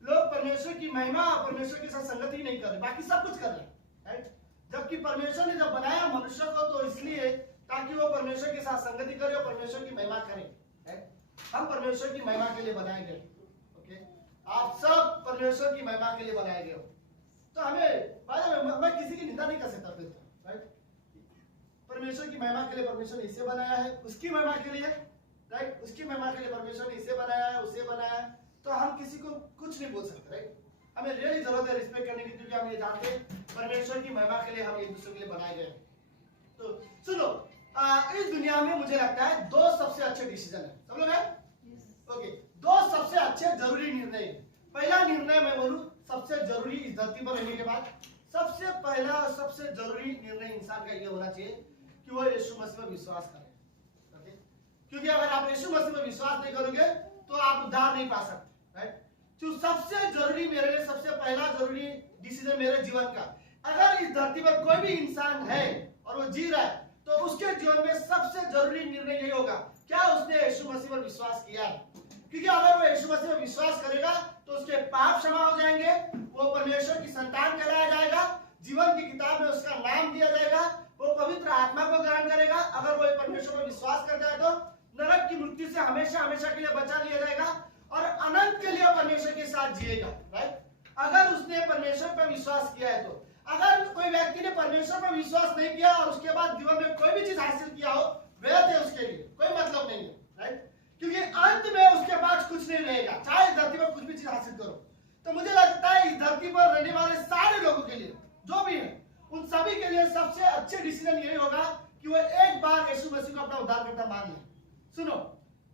लोग परमेश्वर की महिमा और परमेश्वर के साथ संगति नहीं कर रहे, बाकी सब कुछ कर रहे हैं, राइट? जबकि परमेश्वर ने जब बनाया मनुष्य को तो इसलिए ताकि वो परमेश्वर के साथ संगति करे और परमेश्वर की महिमा करे, राइट? हम परमेश्वर की महिमा के लिए बनाए गए, ओके? आप सब परमेश्वर की महिमा के लिए बनाए गए हो। तो हमें मैं किसी की निंदा नहीं कर सकता, राइट? परमेश्वर की महिमा के लिए परमेश्वर ने इसे बनाया है, उसकी महिमा के लिए, राइट? उसकी महिमा के लिए परमेश्वर ने इसे बनाया है, उसे बनाया है, तो हम किसी को कुछ नहीं बोल सकते, राइट? हमें रियली जरूरत है रिस्पेक्ट करने की, क्योंकि हम ये जानते हैं परमेश्वर की महिमा के लिए हम एक दूसरे के लिए बनाए गए। तो सुनो, इस दुनिया में मुझे लगता है दो सबसे अच्छे डिसीजन है, सब लोग है? ओके, दो सबसे अच्छे जरूरी निर्णय। पहला निर्णय मैं बोलूं, सबसे जरूरी इस धरती पर रहने के बाद सबसे पहला और सबसे जरूरी निर्णय इंसान का ये होना चाहिए कि वो यीशु मसीह में विश्वास करे, ओके? क्योंकि अगर आप यीशु मसीह में विश्वास नहीं करोगे तो आप उद्धार नहीं पा सकते, राइट? तो सबसे जरूरी मेरे लिए, सबसे पहला जरूरी डिसीजन मेरे जीवन का, अगर इस धरती पर कोई भी इंसान है और वो जी रहा है, तो उसके जीवन में सबसे जरूरी निर्णय यही होगा, क्या उसने यीशु मसीह पर विश्वास किया है? क्योंकि अगर वो यीशु मसीह पर विश्वास करेगा तो उसके पाप क्षमा हो जाएंगे, वो परमेश्वर की संतान कहलाया जाएगा, जीवन की किताब में उसका नाम दिया जाएगा, वो पवित्र आत्मा को ग्रहण करेगा। अगर वो परमेश्वर पर विश्वास करता है तो नरक की मृत्यु से हमेशा हमेशा के लिए बचा लिया जाएगा और अनंत के लिए परमेश्वर के साथ जिएगा, राइट? अगर उसने परमेश्वर पर विश्वास किया है तो। अगर कोई व्यक्ति ने परमेश्वर पर विश्वास नहीं किया और उसके बाद जीवन में कोई भी चीज हासिल किया हो, व्यर्थ है, उसके लिए कोई मतलब नहीं है, राइट? क्योंकि अंत में उसके पास कुछ नहीं रहेगा, चाहे धरती पर कुछ भी चीज हासिल करो। तो मुझे लगता है इस धरती पर रहने वाले सारे लोगों के लिए, जो भी है, उन सभी के लिए सबसे अच्छे डिसीजन यही होगा कि वो एक बार यीशु मसीह को अपना उद्धारकर्ता मान ले। सुनो,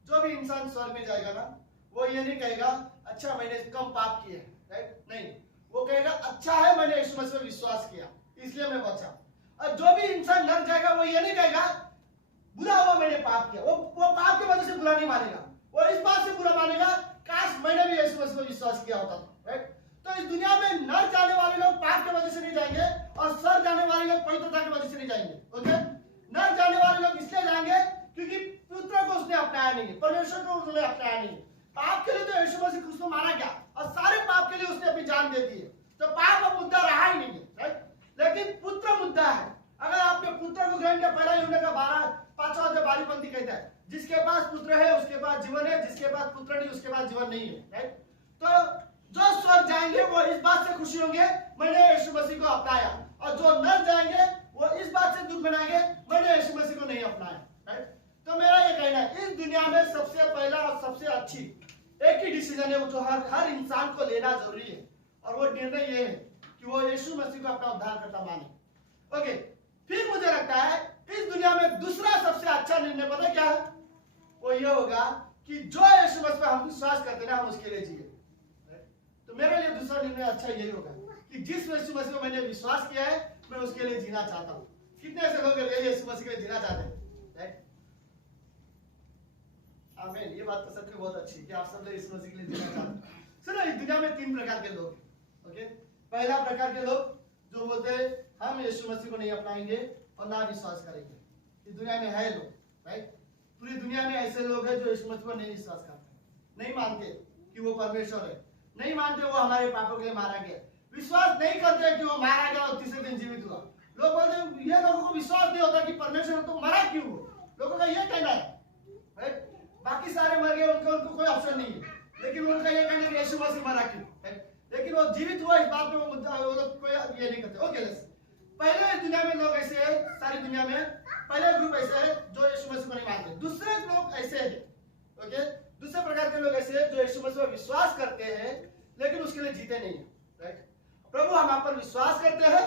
जो भी इंसान स्वर्ग में जाएगा ना, वो ये नहीं कहेगा अच्छा मैंने कम पाप किए, राइट? नहीं, वो कहेगा अच्छा है मैंने यीशु मसीह पर विश्वास किया इसलिए मैं बचा। और जो भी इंसान नरक जाएगा वो ये नहीं कहेगा बुरा हुआ मैंने पाप किया, वो पाप की वजह से बुरा नहीं मानेगा, वो इस बात से बुरा मानेगा काश मैंने भी यीशु मसीह पर विश्वास किया होता था, राइट। तो इस दुनिया में नर जाने वाले लोग पाप की वजह से नहीं जाएंगे और सर जाने वाले लोग पवित्रता की वजह से नहीं जाएंगे, ओके। नर जाने वाले लोग इसलिए जाएंगे क्योंकि पुत्र को उसने अपनाया नहीं, परमेश्वर को उसने अपनाया नहीं। पाप के लिए तो यीशु मसीह क्रूस पर मारा गया और सारे पाप के लिए उसने अपनी जान दे दी है, तो पाप अब मुद्दा रहा ही नहीं है, राइट। लेकिन पुत्र मुद्दा है। अगर आपने पुत्र को ग्रहण किया, पहला यूहन्ना का 5वां अध्याय 12वीं पंक्ति कहता है, जिसके पास पुत्र है उसके पास जीवन है, जिसके पास पुत्र नहीं उसके पास जीवन नहीं है, राइट। तो जो स्वर्ग जाएंगे वो इस बात से खुशी होंगे मैंने यीशु मसीह को अपनाया, और जो नर जाएंगे वो इस बात से दुख मनाएंगे मैंने यीशु मसीह को नहीं अपनाया, राइट। तो मेरा ये कहना है इस दुनिया में सबसे पहला और सबसे अच्छी एक ही डिसीजन है जो हर इंसान को लेना जरूरी है, और वो निर्णय ये है कि वो यीशु मसीह को अपना उद्धारकर्ता माने, ओके। फिर मुझे लगता है इस दुनिया में दूसरा सबसे अच्छा निर्णय पता क्या है, वो ये होगा कि जो यीशु मसीह पर हम विश्वास करते हैं हम उसके लिए जिए। तो मेरे लिए दूसरा निर्णय अच्छा यही होगा कि जिस यीशु मसीह को मैंने विश्वास किया है मैं उसके लिए जीना चाहता हूँ। कितने ऐसे लोग यीशु मसीह के लिए जीना चाहते हैं, राइट। आमीन। ये बात तो सच में बहुत अच्छी है कि आप सब लोग यीशु मसीह के लिए जीना चाहते हैं। सुनो, इस दुनिया में 3 प्रकार के लोग हैं, ओके। पहला प्रकार के लोग जो बोलते हैं हम यीशु मसीह को नहीं अपनाएंगे और ना विश्वास करेंगे। इस दुनिया में है लोग, राइट। पूरी दुनिया में ऐसे लोग हैं जो यीशु मसीह पर नहीं विश्वास करते, नहीं मानते कि वो परमेश्वर है, नहीं मानते वो हमारे पापों के लिए मारा गया, विश्वास नहीं करते कि वो मारा गया और तीसरे दिन जीवित हुआ। लोग बोलते ये लोगों को विश्वास नहीं होता कि परमेश्वर तो मरा क्यों हो, लोगों का ये कहना है, राइट। बाकी सारे मर गए, उनको कोई ऑप्शन नहीं है, लेकिन उनका ये कहना है कि यीशु मसीह मरा क्यों, लेकिन वो जीवित हुआ इस बात पे वो मुद्दा वो लोग कोई ये नहीं करते, ओके। पहले इस दुनिया में लोग ऐसे है, सारी दुनिया में पहले ग्रुप ऐसे है जो यीशु मसीह को नहीं मानते। दूसरे लोग ऐसे है, ओके। दूसरे प्रकार के लोग ऐसे हैं जो यीशु मसीह पर विश्वास करते हैं लेकिन उसके लिए जीते नहीं है, राइट। प्रभु हम आप पर विश्वास करते हैं,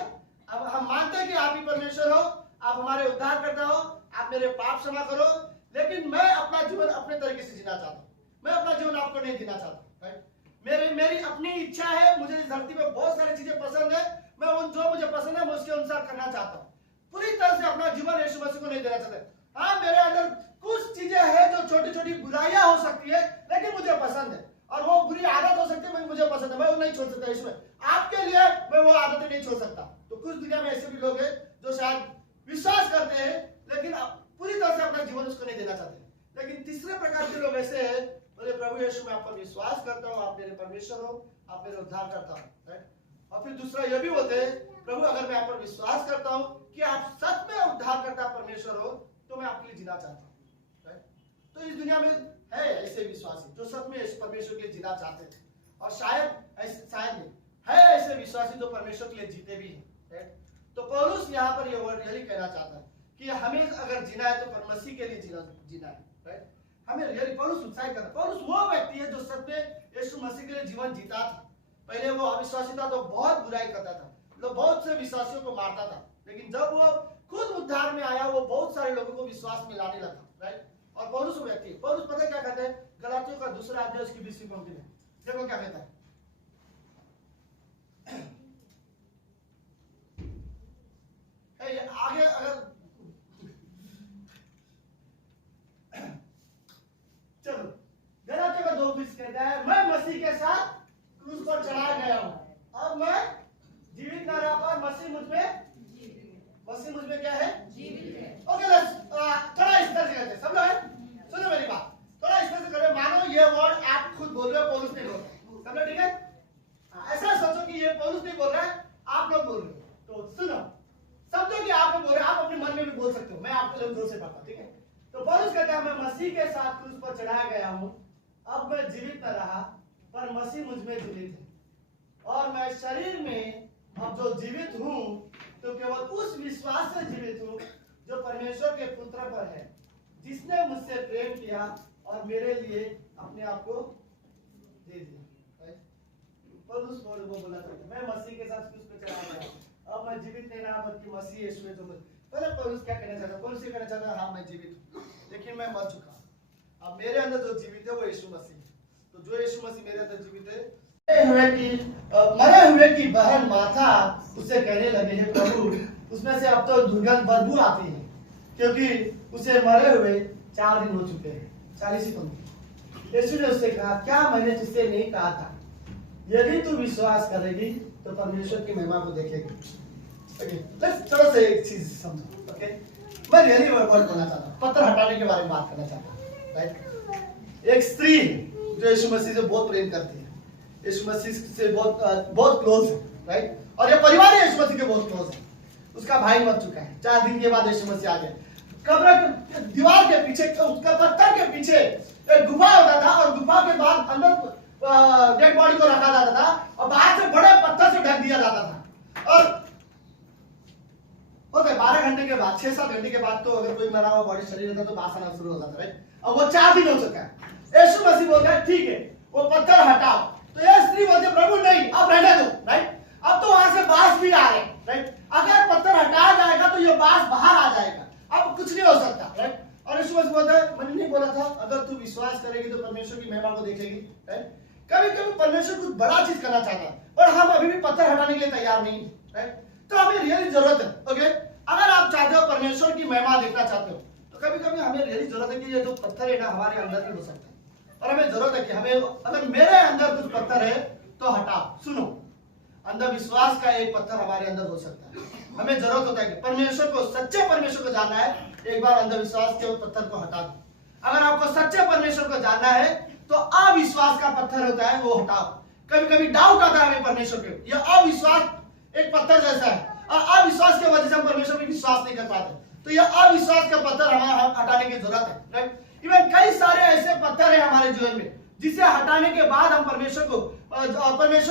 अब हम मानते हैं कि आप ही परमेश्वर हो, आप हमारे उद्धार करता हो, आप मेरे पाप क्षमा करो, लेकिन मैं अपना जीवन अपने तरीके से जीना चाहता हूँ, मैं अपना जीवन आपको नहीं जीना चाहता, राइट। मेरी अपनी इच्छा है, मुझे इस धरती पे बहुत सारी चीजें पसंद है, मैं उन जो मुझे पसंद है मैं उसके अनुसार करना चाहता हूँ, पूरी तरह से अपना जीवन यीशु मसीह को नहीं देना चाहता। हाँ, मेरे अंदर कुछ चीजें हैं जो छोटी छोटी बुराइयां हो सकती है लेकिन मुझे पसंद है, और वो बुरी आदत हो सकती है मुझे पसंद है, मैं वो नहीं छोड़ सकता इसमें, आपके लिए मैं वो आदतें नहीं छोड़ सकता। तो कुछ दुनिया में ऐसे भी लोग हैं जो शायद विश्वास करते हैं लेकिन पूरी तरह से अपना जीवन उसको नहीं देना चाहते। लेकिन तीसरे प्रकार के लोग ऐसे हैं, बोले प्रभु यीशु मैं आप पर विश्वास करता हूँ, आप मेरे परमेश्वर हो, आप मेरे उद्धार करता हूँ, राइट। और फिर दूसरा यह भी बोलते हैं प्रभु अगर मैं आप पर विश्वास करता हूँ कि आप सच में उद्धार करता परमेश्वर हो तो मैं आपके लिए जीना चाहता हूँ, राइट। तो इस दुनिया में है ऐसे विश्वासी जो सच में परमेश्वर के लिए जीना चाहते थे, और शायद नहीं है ऐसे विश्वासी जो परमेश्वर के लिए जीते भी हैं, राइट। तो पौलुस यहाँ पर ये वर्ड यही कहना चाहता है कि हमें अगर जीना है तो मसीह के लिए जीना है, राइट। हमें रियली पौलुस उत्साहित करता है। पौलुस वो व्यक्ति है जो सच में यीशु मसीह के लिए जीवन जीता था। पहले वो अविश्वासी था तो बहुत बुराई करता था, लोग बहुत से विश्वासियों को मारता था, लेकिन जब वो खुद उद्धार में आया वो बहुत सारे लोगों को विश्वास में लाने लगा, राइट। और पौलुस वो व्यक्ति है। पौलुस पता क्या कहते हैं गलातियों का 2 अध्याय उसकी 20वीं पंक्ति में, देखो क्या कहता है। आगे अगर चलो गलातियों का 2:20 कहता है मैं मसीह के साथ क्रूस पर चढ़ाया गया हूं, अब मैं जीवित न रह पर मसीह मुझ में क्या है जीवित है। ओके, थोड़ा इस तरह से कहते हैं सब लोग, सुनो मेरी बात, थोड़ा इस तरह से करें, मानो ये वर्ड आप खुद बोल रहे हो, पौलुस नहीं बोल रहे, सब लोग ठीक है। ऐसा सोचो कि ये पौलुस नहीं बोल रहा है, आप लोग बोल रहे हो, तो सुनो समझो कि आप लोग बोल रहे हैं, आप अपने मन में भी बोल सकते हो, मैं आपके लोग जोर से पढ़ता, ठीक है। तो पौलुस कहता है मैं मसीह के साथ क्रूस पर चढ़ाया गया हूं, अब मैं जीवित न रहा पर मसीह मुझ में जीवित है, और मैं शरीर में अब जो जीवित हूं तो केवल उस विश्वास से जीवित हूं जो परमेश्वर के पुत्र पर है, जिसने मुझसे प्रेम किया और मेरे लिए अपने आप को दे दिया। पौलुस वो बोला था मैं मसीह के साथ क्रूस पर चढ़ाया गया, अब मैं जीवित नहीं रहा बल्कि मसीह यीशु है जो मुझ। पहले पौलुस क्या कहना चाहता है? पौलुस ये कहना चाहता है हाँ मैं जीवित हूं लेकिन मैं मर चुका, अब मेरे अंदर जो जीवित है वो यीशु मसीह। तो जो यीशु मसीह मेरे अंदर जीवित है, मरे हुए की बहन माथा उससे कहने लगे हैं प्रभु उसमें से अब तो दुर्गंध बदबू आती है, क्योंकि उसे मरे हुए 4 दिन हो चुके हैं। 40 पंक्ति। यीशु ने उससे कहा, क्या मैंने तुझसे नहीं कहा था, यदि तू विश्वास करेगी तो परमेश्वर की महिमा को देखेगी। ओके, लेट्स थोड़ा सा एक चीज समझो। ओके, मैं रियली वर्ड बोलना चाहता हूँ, पत्थर हटाने के बारे में बात करना चाहता हूँ। राइट, एक स्त्री जो यीशु मसीह से बहुत प्रेम करती है, यीशु मसीह से बहुत क्लोज है। राइट, और ये परिवार यीशु मसीह के बहुत क्लोज है। उसका भाई मर चुका है, 4 दिन के बाद यीशु मसीह आ गए। कब्र के दीवार के पीछे, उसका पत्थर के पीछे एक गुफा होता था, और गुफा के बाद अंदर डेड बॉडी को रखा जाता था, और बाहर से बड़े पत्थर से ढक दिया जाता था। और होता है 12 घंटे के बाद, 6-7 घंटे के बाद तो अगर कोई मरा हुआ बॉडी शरीर रहता तो बास आना शुरू हो जाता। राइट, अब वो 4 दिन हो चुका है। यीशु मसीह बोलता है, ठीक है वो पत्थर हटाओ। तो यह स्त्री बोलती है, प्रभु नहीं, अब रहने दो। राइट, अब तो वहां से बास भी आ रहे। राइट, अगर पत्थर हटाया जाएगा तो ये बास बाहर आ जाएगा, अब कुछ नहीं हो सकता। राइट, और यीशु मसीह बोलता है, मैंने नहीं बोला था अगर तू विश्वास करेगी तो परमेश्वर की महिमा को देखेगी। राइट, कभी कभी परमेश्वर कुछ बड़ा चीज करना चाहता है, और हम अभी भी पत्थर हटाने के लिए तैयार नहीं। राइट, तो हमें रियली जरूरत है। ओके, अगर आप चाहते हो परमेश्वर की महिमा देखना चाहते हो, तो कभी कभी हमें रियली जरूरत है कि ये जो पत्थर है ना हमारे अंदर भी हो सकता है, और हमें जरूरत है कि हमें, अगर मेरे अंदर कुछ पत्थर है तो हटाओ। सुनो, अंधविश्वास का एक पत्थर हमारे अंदर हो सकता है। हमें जरूरत होता है कि परमेश्वर को, सच्चे परमेश्वर को जानना है, एक बार अंधविश्वास के पत्थर को हटा दो। अगर आपको सच्चे परमेश्वर को जानना है तो अविश्वास का पत्थर होता है वो हटाओ। कभी कभी डाउट आता है हमें परमेश्वर पे, यह अविश्वास एक पत्थर जैसा है, और अविश्वास की वजह से हम परमेश्वर पे विश्वास नहीं कर पाते। तो यह अविश्वास का पत्थर हमें हटाने की जरूरत है। राइट, इवन कई सारे ऐसे पत्थर है हमारे जीवन में जिसे हटाने के बाद हम परमेश्वर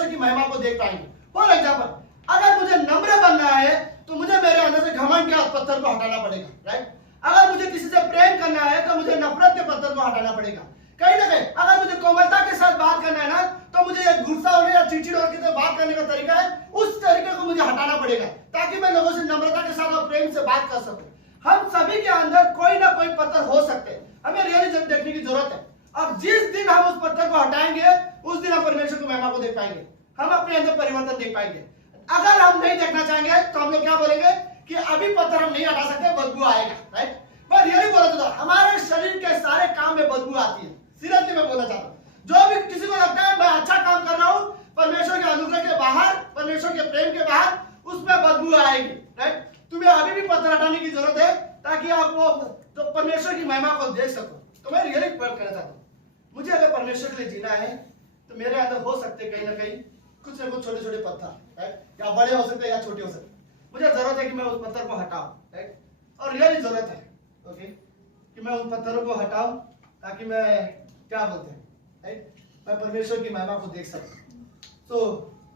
की महिमा को देख पाएंगे। फॉर एग्जाम्पल, अगर मुझे नम्र बनना है तो मुझे मेरे अंदर से घमंड के पत्थर को हटाना पड़ेगा। राइट, अगर मुझे किसी से प्रेम करना है तो मुझे नफरत के पत्थर को हटाना पड़ेगा। कहीं ना कहीं अगर मुझे कोमलता के साथ बात करना है ना, तो मुझे एक गुस्सा होने या चिड़चिड़ होकर के बात करने का तरीका है, उस तरीके को मुझे हटाना पड़ेगा, ताकि मैं लोगों से नम्रता के साथ और प्रेम से बात कर सकूं। हम सभी के अंदर कोई ना कोई पत्थर हो सकते हैं, हमें रियलिटी देखने की जरूरत है। अब जिस दिन हम उस पत्थर को हटाएंगे, उस दिन हम परमेश्वर की महिमा को देख पाएंगे, हम अपने अंदर परिवर्तन देख पाएंगे। अगर हम नहीं देखना चाहेंगे तो हम लोग क्या बोलेंगे कि अभी पत्थर हम नहीं हटा सकते, बदबू आएगा। राइट, मैं रियली बोला तो हमारे शरीर के सारे काम में बदबू आती है। सीरियसली मैं बोलना चाहता हूँ, जो भी किसी को लगता है मैं अच्छा काम कर रहा हूँ परमेश्वर के अनुग्रह के बाहर, परमेश्वर के प्रेम के बाहर, उसमें बदबू आएगी। राइट, तुम्हें अभी भी पत्थर हटाने की जरूरत है ताकि आप वो जो परमेश्वर की महिमा को देख सको। तो मैं रियली कहना चाहता हूँ, मुझे अगर परमेश्वर के लिए जीना है तो मेरे अंदर हो सकते कहीं ना कहीं कुछ ना कुछ छोटे छोटे पत्थर, राइट, या बड़े हो सकते या छोटे हो सकते। मुझे जरूरत है कि मैं उस पत्थर को हटाऊं। राइट, और रियली जरूरत है ओके कि मैं उन पत्थरों को हटाऊं ताकि मैं क्या बोलते हैं, राइट, मैं परमेश्वर की महिमा को देख सकूं। तो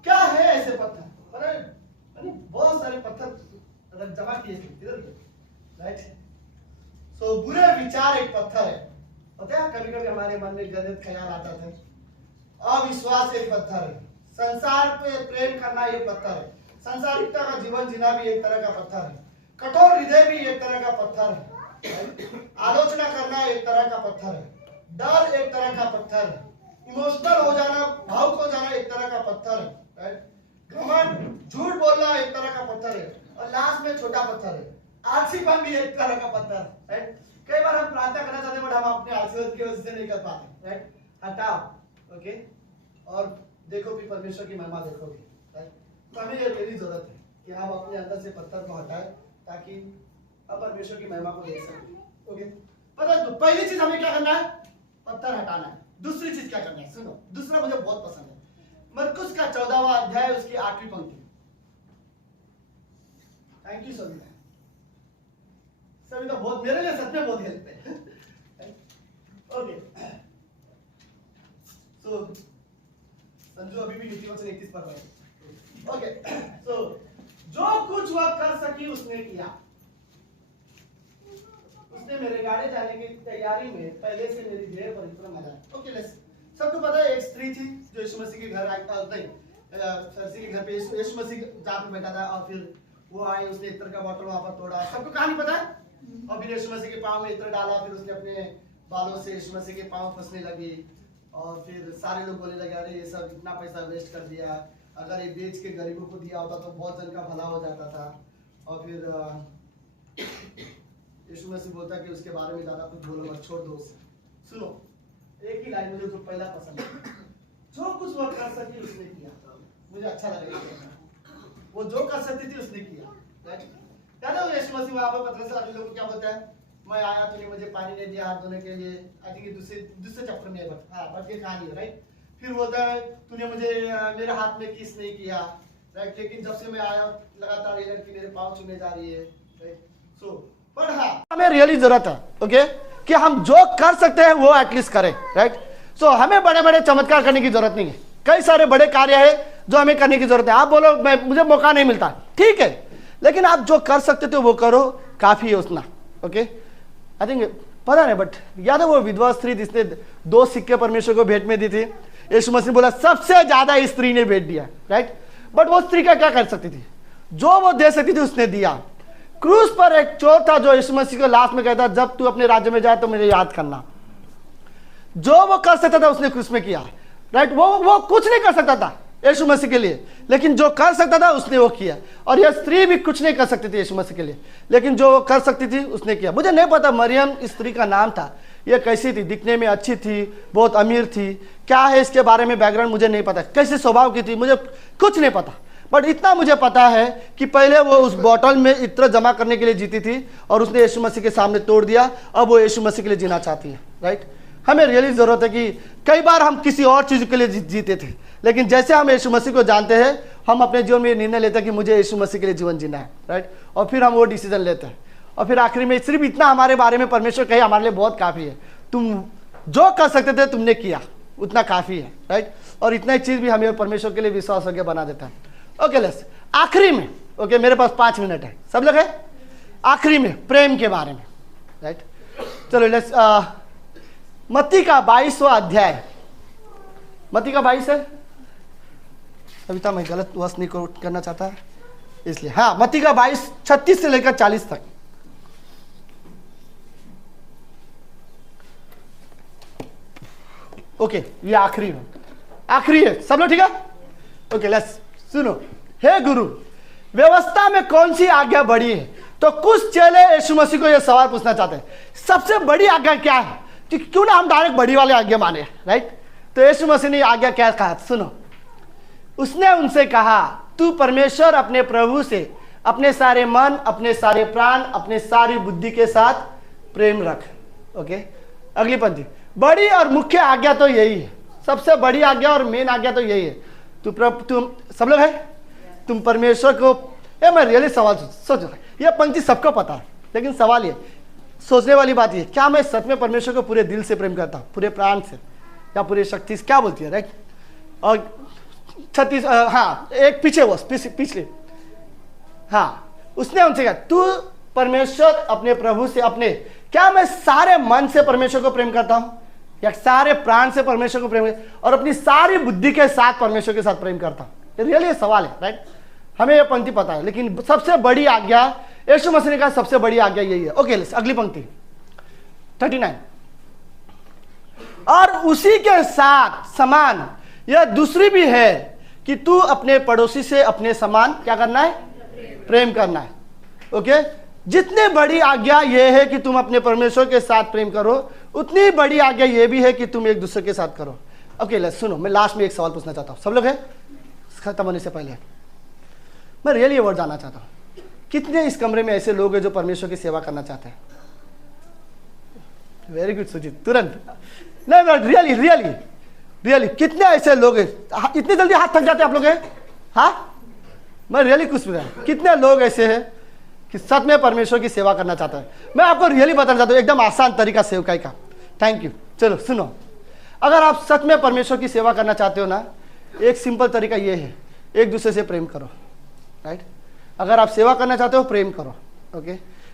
क्या है ऐसे पत्थर? मैंने बहुत सारे पत्थर जमा किए थे इधर, राइट। सो बुरे विचार एक पत्थर है, पता है, कभी कभी हमारे मन में गलत ख्याल आता था। अविश्वास एक पत्थर है, संसार पे प्रेम करना एक पत्थर है, संसारिकता का जीवन जीना भी एक तरह का पत्थर है, कठोर हृदय भी एक तरह का पत्थर है, आलोचना करना एक तरह का पत्थर है, डर एक तरह का पत्थर है, इमोशनल हो जाना, भावुक हो जाना एक तरह का पत्थर है, घमंड, झूठ बोलना एक तरह का पत्थर है, और लास्ट में छोटा पत्थर है, आलसीपन भी एक तरह का पत्थर है। कई बार हम प्रार्थना करना चाहते हैं बट हम अपने आलसी की वजह से नहीं कर पाते, राइट। हटाओ ओके, और देखो कि परमेश्वर की महिमा देखोगे, राइट। तो हमें ये मेरी जरूरत है कि हम अपने अंदर से पत्थर को हटाएं ताकि हम परमेश्वर की महिमा को देख सकें। ओके, पता है, तो पहली चीज हमें क्या करना है, पत्थर हटाना है। दूसरी चीज क्या करना है, सुनो, दूसरा मुझे बहुत पसंद है, मरकुस का 14वां अध्याय उसकी 8वीं पंक्ति। थैंक यू सभी, सभी तो बहुत मेरे लिए सच में बहुत हेल्प है। ओके, सो संजू अभी भी नीति वचन 31 पढ़ रहे हैं। ओके, सो जो कुछ वह कर सकी उसने किया। उसने मेरे गाड़ी जाने की तैयारी में पहले से मेरी ढेर परिक्रमा लगाई। ओके, लेट्स, सबको पता है एक स्त्री थी जो यीशु मसीह के घर आई, नहीं फरीसी के घर पे यीशु मसीह जहाँ पे बैठा था, और फिर वो आई, उसने इत्र का बोतल वहां पर तोड़ा, सबको कहानी पता है। और फिर यीशु मसीह के पांव में इत्र डाला, फिर उसने अपने बालों से यीशु मसीह के पांव फंसने लगी, और फिर सारे लोग बोलने लगे अरे ये सब इतना पैसा वेस्ट कर दिया, अगर ये बेच के गरीबों को दिया होता तो बहुत जन का भला हो जाता था। और फिर यीशु मसीह बोलता है कि उसके बारे में ज्यादा कुछ बोलो मत, छोड़ दो उसे। सुनो एक ही लाइन मुझे जो पहला पसंद है, जो कुछ वो कर सकी उसने किया। मुझे अच्छा लगा ये कहना। वो जो कर सकती थी उसने किया, राइट। याद है यीशु मसीह वहां पर पतरस से लोगों को क्या बोलता है, मैं आया तूने मुझे पानी नहीं दिया हाथ धोने के लिए। आई थिंक दूसरे चैप्टर में बट ये कहानी है, राइट। फिर बोलता है तूने मुझे मेरे हाथ में किस नहीं किया, राइट। लेकिन जब से मैं आया लगातार ये लड़की मेरे पाँव चूमे जा रही है, राइट। सो पर हाँ हमें रियली जरूरत है, ओके, कि हम जो कर सकते हैं वो एटलीस्ट करें, राइट। सो हमें बड़े बड़े चमत्कार करने की जरूरत नहीं है। कई सारे बड़े कार्य है जो हमें करने की जरूरत है। आप बोलो मुझे मौका नहीं मिलता, ठीक है, लेकिन आप जो कर सकते थे वो करो, काफी है उतना, ओके। आई थिंक पता नहीं, बट याद है वो विधवा स्त्री जिसने 2 सिक्के परमेश्वर को भेंट में दी थी। यीशु मसीह बोला सबसे ज्यादा इस स्त्री ने भेंट दिया, राइट। बट वो स्त्री का क्या कर सकती थी, जो वो दे सकती थी उसने दिया। क्रूस पर एक चोर था जो यीशु मसीह को लास्ट में कहता जब तू अपने राज्य में जाए तो मुझे याद करना। जो वो कर सकता था उसने क्रूस में किया, राइट। वो कुछ नहीं कर सकता था यीशु मसीह के लिए, लेकिन जो कर सकता था उसने वो किया। और यह स्त्री भी कुछ नहीं कर सकती थी यीशु मसीह के लिए, लेकिन जो वो कर सकती थी उसने किया। मुझे नहीं पता मरियम इस स्त्री का नाम था, ये कैसी थी, दिखने में अच्छी थी, बहुत अमीर थी, क्या है इसके बारे में बैकग्राउंड मुझे नहीं पता, कैसे स्वभाव की थी मुझे कुछ नहीं पता। बट इतना मुझे पता है कि पहले वो उस बॉटल में इत्र जमा करने के लिए जीती थी और उसने यीशु मसीह के सामने तोड़ दिया। अब वो यीशु मसीह के लिए जीना चाहती है, राइट। हमें रियली जरूरत है कि कई बार हम किसी और चीज के लिए जीते थे, लेकिन जैसे हम यीशु मसीह को जानते हैं हम अपने जीवन में ये निर्णय लेते हैं कि मुझे यीशु मसीह के लिए जीवन जीना है, राइट। और फिर हम वो डिसीजन लेते हैं और फिर आखिरी में सिर्फ इतना हमारे बारे में परमेश्वर कहे हमारे लिए बहुत काफी है। तुम जो कर सकते थे तुमने किया, उतना काफी है, राइट। और इतना ही चीज भी हमें परमेश्वर के लिए विश्वास योग्य बना देता है। ओके लेट्स आखिरी में, ओके मेरे पास 5 मिनट है, सब लोग है। आखिरी में प्रेम के बारे में, राइट। चलो लेट्स मत्ती का 22वां अध्याय, मत्ती का 22 है। अभी तो मैं गलत वश नहीं करना चाहता इसलिए, हाँ मत्ती का 22 36 से लेकर 40 तक। ओके ये आखिरी है, सब लोग ठीक है। ओके लेट्स सुनो। हे गुरु, व्यवस्था में कौन सी आज्ञा बड़ी है? तो कुछ चेले यीशु मसीह को यह सवाल पूछना चाहते हैं, सबसे बड़ी आज्ञा क्या है? कि क्यों ना हम डायरेक्ट बड़ी वाले आज्ञा माने, राइट। तो यीशु मसीह ने आज्ञा क्या कहा, सुनो। उसने उनसे कहा, तू परमेश्वर अपने प्रभु से अपने सारे मन, अपने सारे प्राण, अपने सारी बुद्धि के साथ प्रेम रख। ओके अगली पंक्ति, बड़ी और मुख्य आज्ञा तो यही है, सबसे बड़ी आज्ञा और मेन आज्ञा तो यही है। तुम सब लोग है, तुम परमेश्वर को, ये मैं रियली सवाल सोचो, ये पंक्ति सबको पता है, लेकिन सवाल ये सोचने वाली बात ये, क्या मैं सच में परमेश्वर को पूरे दिल से प्रेम करता हूँ, पूरे प्राण से या पूरे शक्ति से? क्या बोलती है, राइट। और 36 हाँ एक पीछे वो पिछले, हाँ उसने उनसे कहा, तू परमेश्वर अपने प्रभु से अपने, क्या मैं सारे मन से परमेश्वर को प्रेम करता हूँ या सारे प्राण से परमेश्वर को प्रेम और अपनी सारी बुद्धि के साथ परमेश्वर के साथ प्रेम करता हूँ? ये रियली सवाल है, राइट। हमें ये पंक्ति पता है, लेकिन सबसे बड़ी आज्ञा यीशु मसीह ने कहा सबसे बड़ी आज्ञा यही है। ओके अगली पंक्ति 39, और उसी के साथ समान यह दूसरी भी है कि तू अपने पड़ोसी से अपने समान क्या करना है, प्रेम करना है। ओके जितनी बड़ी आज्ञा यह है कि तुम अपने परमेश्वर के साथ प्रेम करो, उतनी बड़ी आज्ञा यह भी है कि तुम एक दूसरे के साथ करो। ओके सुनो, मैं लास्ट में एक सवाल पूछना चाहता हूं, सब लोग है, खत्म होने से पहले मैं रियली ये वर्ड जानना चाहता हूं, कितने इस कमरे में ऐसे लोग हैं जो परमेश्वर की सेवा करना चाहते हैं? वेरी गुड सुजीत, तुरंत नहीं, रियली रियली रियली कितने ऐसे लोग हैं? इतनी जल्दी हाथ थक जाते हैं आप लोग हैं? हाँ मैं रियली खुश हूं, कितने लोग ऐसे हैं कि सच में परमेश्वर की सेवा करना चाहता है? मैं आपको रियली बताना चाहता हूँ एकदम आसान तरीका सेवकाई का। Thank you. चलो सुनो, अगर आप सच में परमेश्वर की सेवा करना चाहते हो ना, एक सिंपल तरीका ये है, एक दूसरे से प्रेम करो, राइट। अगर आप सेवा करना चाहते हो प्रेम करो। ओके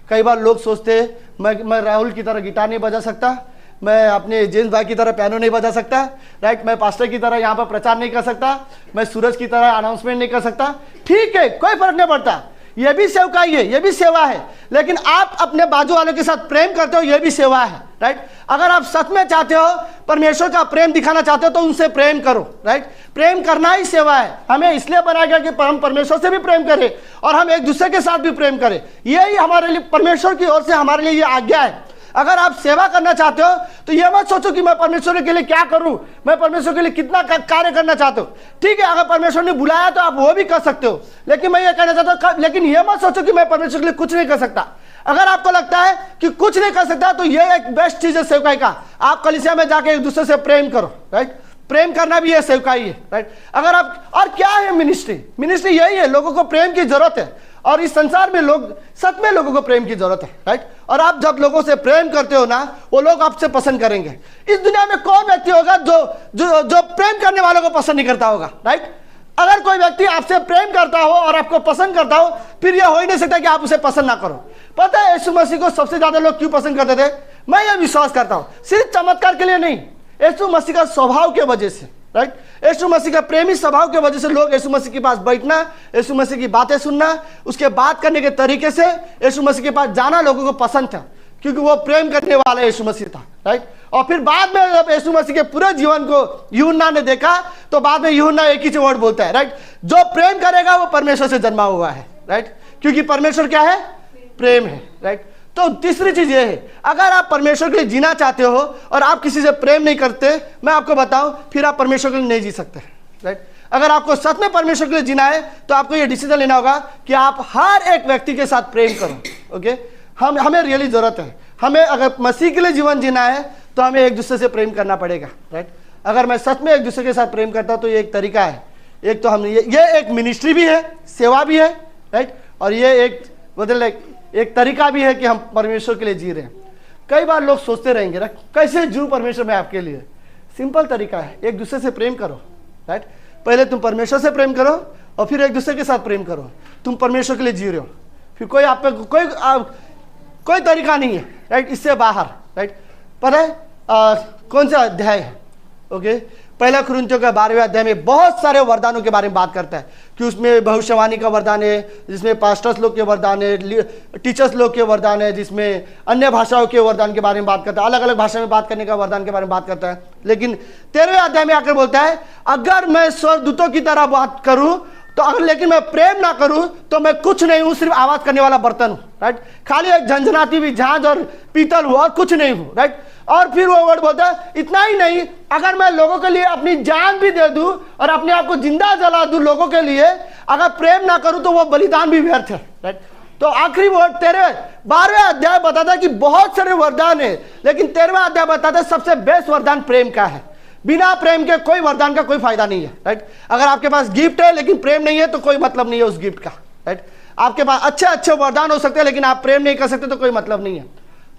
कई बार लोग सोचते हैं मैं राहुल की तरह गिटार नहीं बजा सकता, मैं अपने जेम्स भाई की तरह पियानो नहीं बजा सकता, राइट, मैं पास्टर की तरह यहाँ पर प्रचार नहीं कर सकता, मैं सूरज की तरह अनाउंसमेंट नहीं कर सकता। ठीक है, कोई फर्क नहीं पड़ता, यह भी सेवकाई है, यह भी सेवा है। लेकिन आप अपने बाजू वालों के साथ प्रेम करते हो, यह भी सेवा है, राइट। अगर आप सच में चाहते हो परमेश्वर का प्रेम दिखाना चाहते हो तो उनसे प्रेम करो, राइट। प्रेम करना ही सेवा है। हमें इसलिए बनाया गया कि हम परमेश्वर से भी प्रेम करें और हम एक दूसरे के साथ भी प्रेम करें। यही हमारे लिए परमेश्वर की ओर से हमारे लिए ये आज्ञा है। अगर आप सेवा करना चाहते हो तो ये मत सोचो कि मैं परमेश्वर के लिए क्या करूं, मैं परमेश्वर के लिए कितना कार्य करना चाहता हूं। ठीक है, अगर परमेश्वर ने बुलाया तो आप वो भी कर सकते हो, लेकिन मैं ये कहना चाहता हूं, लेकिन ये मत सोचो कि मैं परमेश्वर के लिए कुछ नहीं कर सकता। अगर आपको लगता है कि कुछ नहीं कर सकता तो ये एक बेस्ट चीज है सेवकाई का। आप कलीसिया में जाके एक दूसरे से प्रेम करो, राइट। प्रेम करना भी है सेवकाई है, राइट। अगर आप, और क्या है मिनिस्ट्री? मिनिस्ट्री यही है, लोगों को प्रेम की जरूरत है और इस संसार में लोग, सच में लोगों को प्रेम की जरूरत है, राइट। और आप जब लोगों से प्रेम करते हो ना, वो लोग आपसे पसंद करेंगे। इस दुनिया में कौन व्यक्ति होगा जो जो जो प्रेम करने वालों को पसंद नहीं करता होगा, राइट। अगर कोई व्यक्ति आपसे प्रेम करता हो और आपको पसंद करता हो, फिर यह हो ही नहीं सकता कि आप उसे पसंद ना करो। पता है यीशु मसीह को सबसे ज्यादा लोग क्यों पसंद करते थे? मैं ये विश्वास करता हूं, सिर्फ चमत्कार के लिए नहीं, यीशु मसीह का स्वभाव के वजह से, राइट। यीशु मसीह का प्रेमी स्वभाव के वजह से लोग यीशु मसीह के पास बैठना, यीशु मसीह की बातें सुनना, उसके बात करने के तरीके से यीशु मसीह के पास जाना लोगों को पसंद था, क्योंकि वो प्रेम करने वाला यीशु मसीह था, राइट। और फिर बाद में जब यीशु मसीह के पूरे जीवन को यूहन्ना ने देखा तो बाद में यूहन्ना एक ही वर्ड बोलता है, राइट, जो प्रेम करेगा वो परमेश्वर से जन्मा हुआ है, राइट, क्योंकि परमेश्वर क्या है? प्रेम है, राइट। तो तीसरी चीज ये है, अगर आप परमेश्वर के लिए जीना चाहते हो और आप किसी से प्रेम नहीं करते, मैं आपको बताऊं, फिर आप परमेश्वर के लिए नहीं जी सकते, राइट। अगर आपको सच में परमेश्वर के लिए जीना है तो आपको ये डिसीजन लेना होगा कि आप हर एक व्यक्ति के साथ प्रेम करो, ओके। हमें रियली जरूरत है, हमें अगर मसीह के लिए जीवन जीना है तो हमें एक दूसरे से प्रेम करना पड़ेगा, राइट। अगर मैं सच में एक दूसरे के साथ प्रेम करता हूं तो ये एक तरीका है, एक तो हम ये एक मिनिस्ट्री भी है, सेवा भी है, राइट, और ये एक मतलब एक तरीका भी है कि हम परमेश्वर के लिए जी रहे हैं। कई बार लोग सोचते रहेंगे ना, कैसे जीऊं परमेश्वर में आपके लिए? सिंपल तरीका है, एक दूसरे से प्रेम करो, राइट। पहले तुम परमेश्वर से प्रेम करो और फिर एक दूसरे के साथ प्रेम करो। तुम परमेश्वर के लिए जी रहे हो, फिर कोई आप पे कोई तरीका नहीं है, राइट, इससे बाहर, राइट। पता है कौन सा अध्याय है? ओके, पहला कुरिन्थियों का 12वें अध्याय में बहुत सारे वरदानों के बारे में बात करता है कि उसमें भविष्यवाणी का वरदान है, जिसमें पास्टर्स लोग के वरदान है, टीचर्स लोग के वरदान है, जिसमें अन्य भाषाओं के वरदान के बारे में बात करता है, अलग अलग भाषा में बात करने का वरदान के बारे में बात करता है। लेकिन 13वें अध्याय में आकर बोलता है, अगर मैं स्वर्गदूतों की तरह बात करूं तो अगर लेकिन मैं प्रेम ना करूं तो मैं कुछ नहीं हूं, सिर्फ आवाज करने वाला बर्तन हूं, राइट। खाली एक झंझनाती हुई झांझ और पीतल हूं और कुछ नहीं हूं, राइट। और फिर वो वर्ड बोलता है, इतना ही नहीं, अगर मैं लोगों के लिए अपनी जान भी दे दूं और अपने आप को जिंदा जला दूं लोगों के लिए, अगर प्रेम ना करूं तो वो बलिदान भी व्यर्थ है, राइट। तो आखिरी वर्ड 12वें अध्याय बताता है कि बहुत सारे वरदान है, लेकिन 13वां अध्याय बताता है सबसे बेस्ट वरदान प्रेम का है। बिना प्रेम के कोई वरदान का कोई फायदा नहीं है, राइट। अगर आपके पास गिफ्ट है लेकिन प्रेम नहीं है तो कोई मतलब नहीं है उस गिफ्ट का, राइट। आपके पास अच्छे अच्छे वरदान हो सकते हैं लेकिन आप प्रेम नहीं कर सकते तो कोई मतलब नहीं है।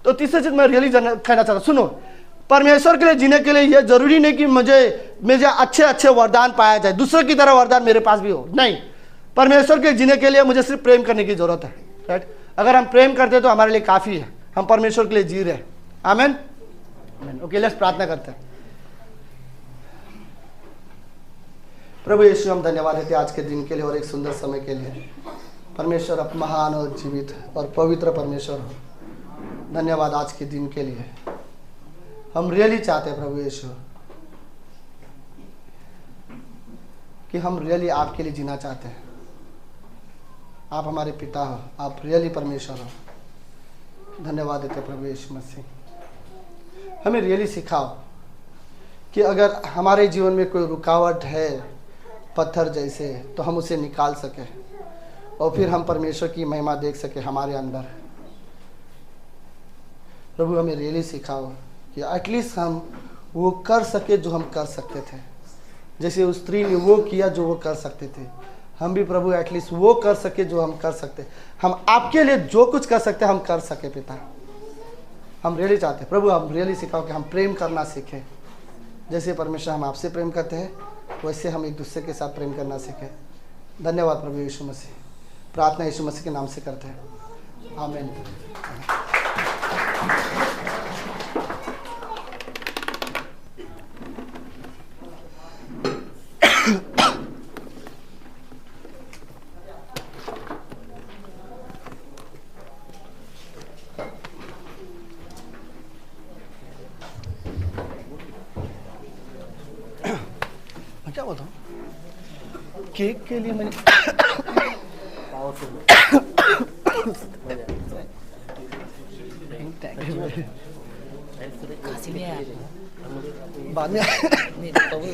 तो तीसरी चीज मैं रियली कहना चाहता हूं, सुनो, परमेश्वर के लिए जीने के लिए यह जरूरी नहीं कि मुझे अच्छे अच्छे वरदान पाया जाए, दूसरे की तरह वरदान मेरे पास भी हो, नहीं। परमेश्वर के जीने के लिए मुझे सिर्फ प्रेम करने की जरूरत है, राइट। अगर हम प्रेम करते हैं तो हमारे लिए काफी है, हम परमेश्वर के लिए जी रहे हैं। आमीन, ओके, लेट्स प्रार्थना करते हैं। प्रभु यीशु, हम धन्यवाद देते हैं आज के दिन के लिए और एक सुंदर समय के लिए। परमेश्वर आप महान और जीवित और पवित्र परमेश्वर हो, धन्यवाद आज के दिन के लिए। हम रियली चाहते हैं प्रभु यीशु कि हम रियली आपके लिए जीना चाहते हैं। आप हमारे पिता हो, आप रियली परमेश्वर हो। धन्यवाद देते प्रभु यीशु मसीह। हमें रियली सिखाओ कि अगर हमारे जीवन में कोई रुकावट है पत्थर जैसे, तो हम उसे निकाल सके और फिर हम परमेश्वर की महिमा देख सके हमारे अंदर। प्रभु हमें रियली सिखाओ कि एटलीस्ट हम वो कर सके जो हम कर सकते थे, जैसे उस स्त्री ने वो किया जो वो कर सकते थे। हम भी प्रभु एटलीस्ट वो कर सके जो हम कर सकते, हम आपके लिए जो कुछ कर सकते हम कर सके पिता। हम रियली चाहते हैं प्रभु, हम रियली सिखाओ कि हम प्रेम करना सीखें, जैसे परमेश्वर हम आपसे प्रेम करते हैं वैसे हम एक दूसरे के साथ प्रेम करना सीखें। धन्यवाद प्रभु यीशु मसीह। प्रार्थना यीशु मसीह के नाम से करते हैं, आमीन। क्या बताऊं, केक के लिए मैंने खांसी नहीं आया बाद में नहीं तो वो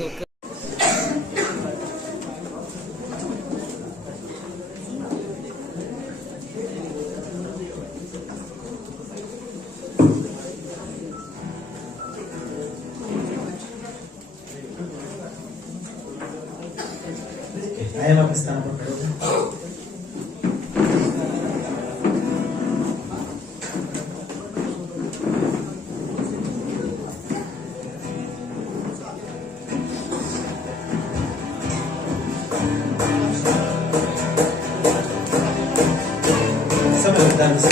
आए वापस स्थान पर खड़े हो। सब ध्यान से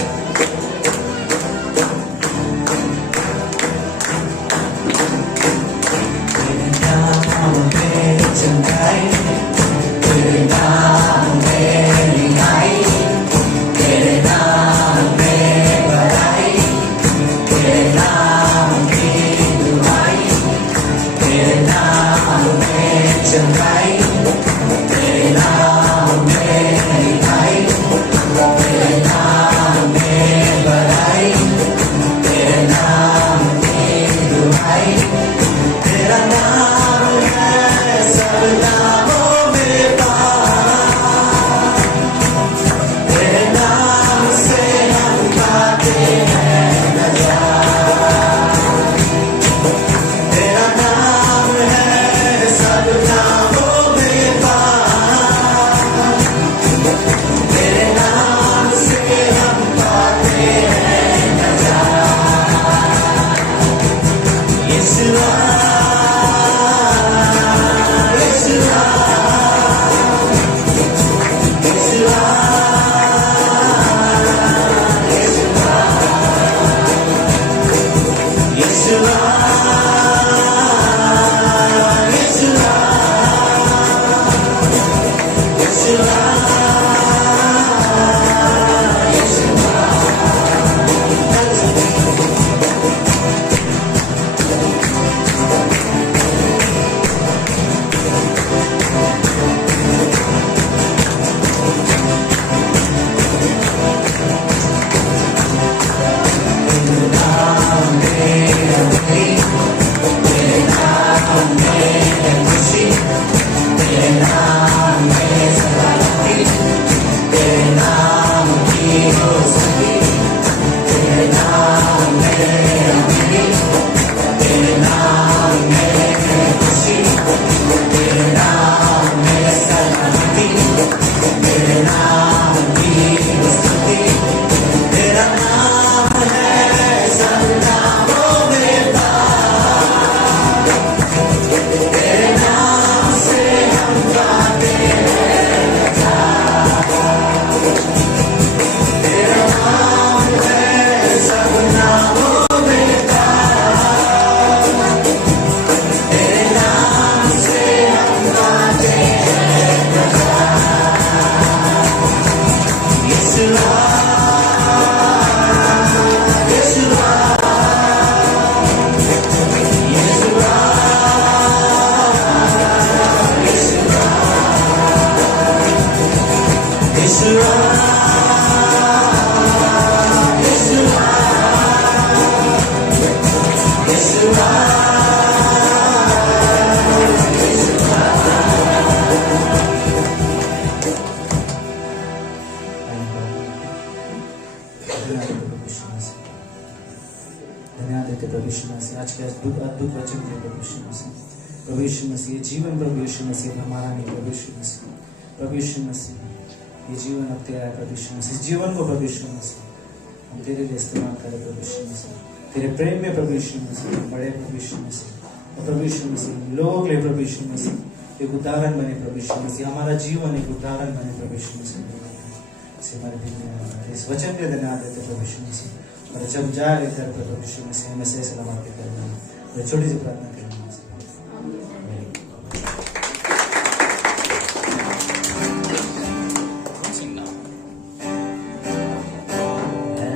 धन्यवाद देते प्रभु यीशु मसीह, आज के अद्भुत अद्भुत वचन दिए प्रभु यीशु मसीह। प्रभु यीशु मसीह, ये जीवन प्रभु यीशु मसीह हमारा नहीं प्रभु यीशु मसीह। प्रभु यीशु मसीह, ये जीवन अब तेरा है प्रभु यीशु मसीह। जीवन को प्रभु यीशु मसीह हम तेरे लिए इस्तेमाल करें प्रभु यीशु मसीह। तेरे प्रेम में प्रभु यीशु मसीह बड़े प्रभु यीशु मसीह। और प्रभु यीशु मसीह लोगों के लिए प्रभु यीशु मसीह एक उदाहरण बने प्रभु यीशु मसीह। हमारा जीवन एक उदाहरण बने प्रभु यीशु मसीह। हमारे दिन में इस वचन के धन्यवाद देते प्रभु यीशु मसीह। और जब जाए इधर प्रभु यीशु मसीह हमें सही सलामत करना। छोटी सी प्रार्थना करें।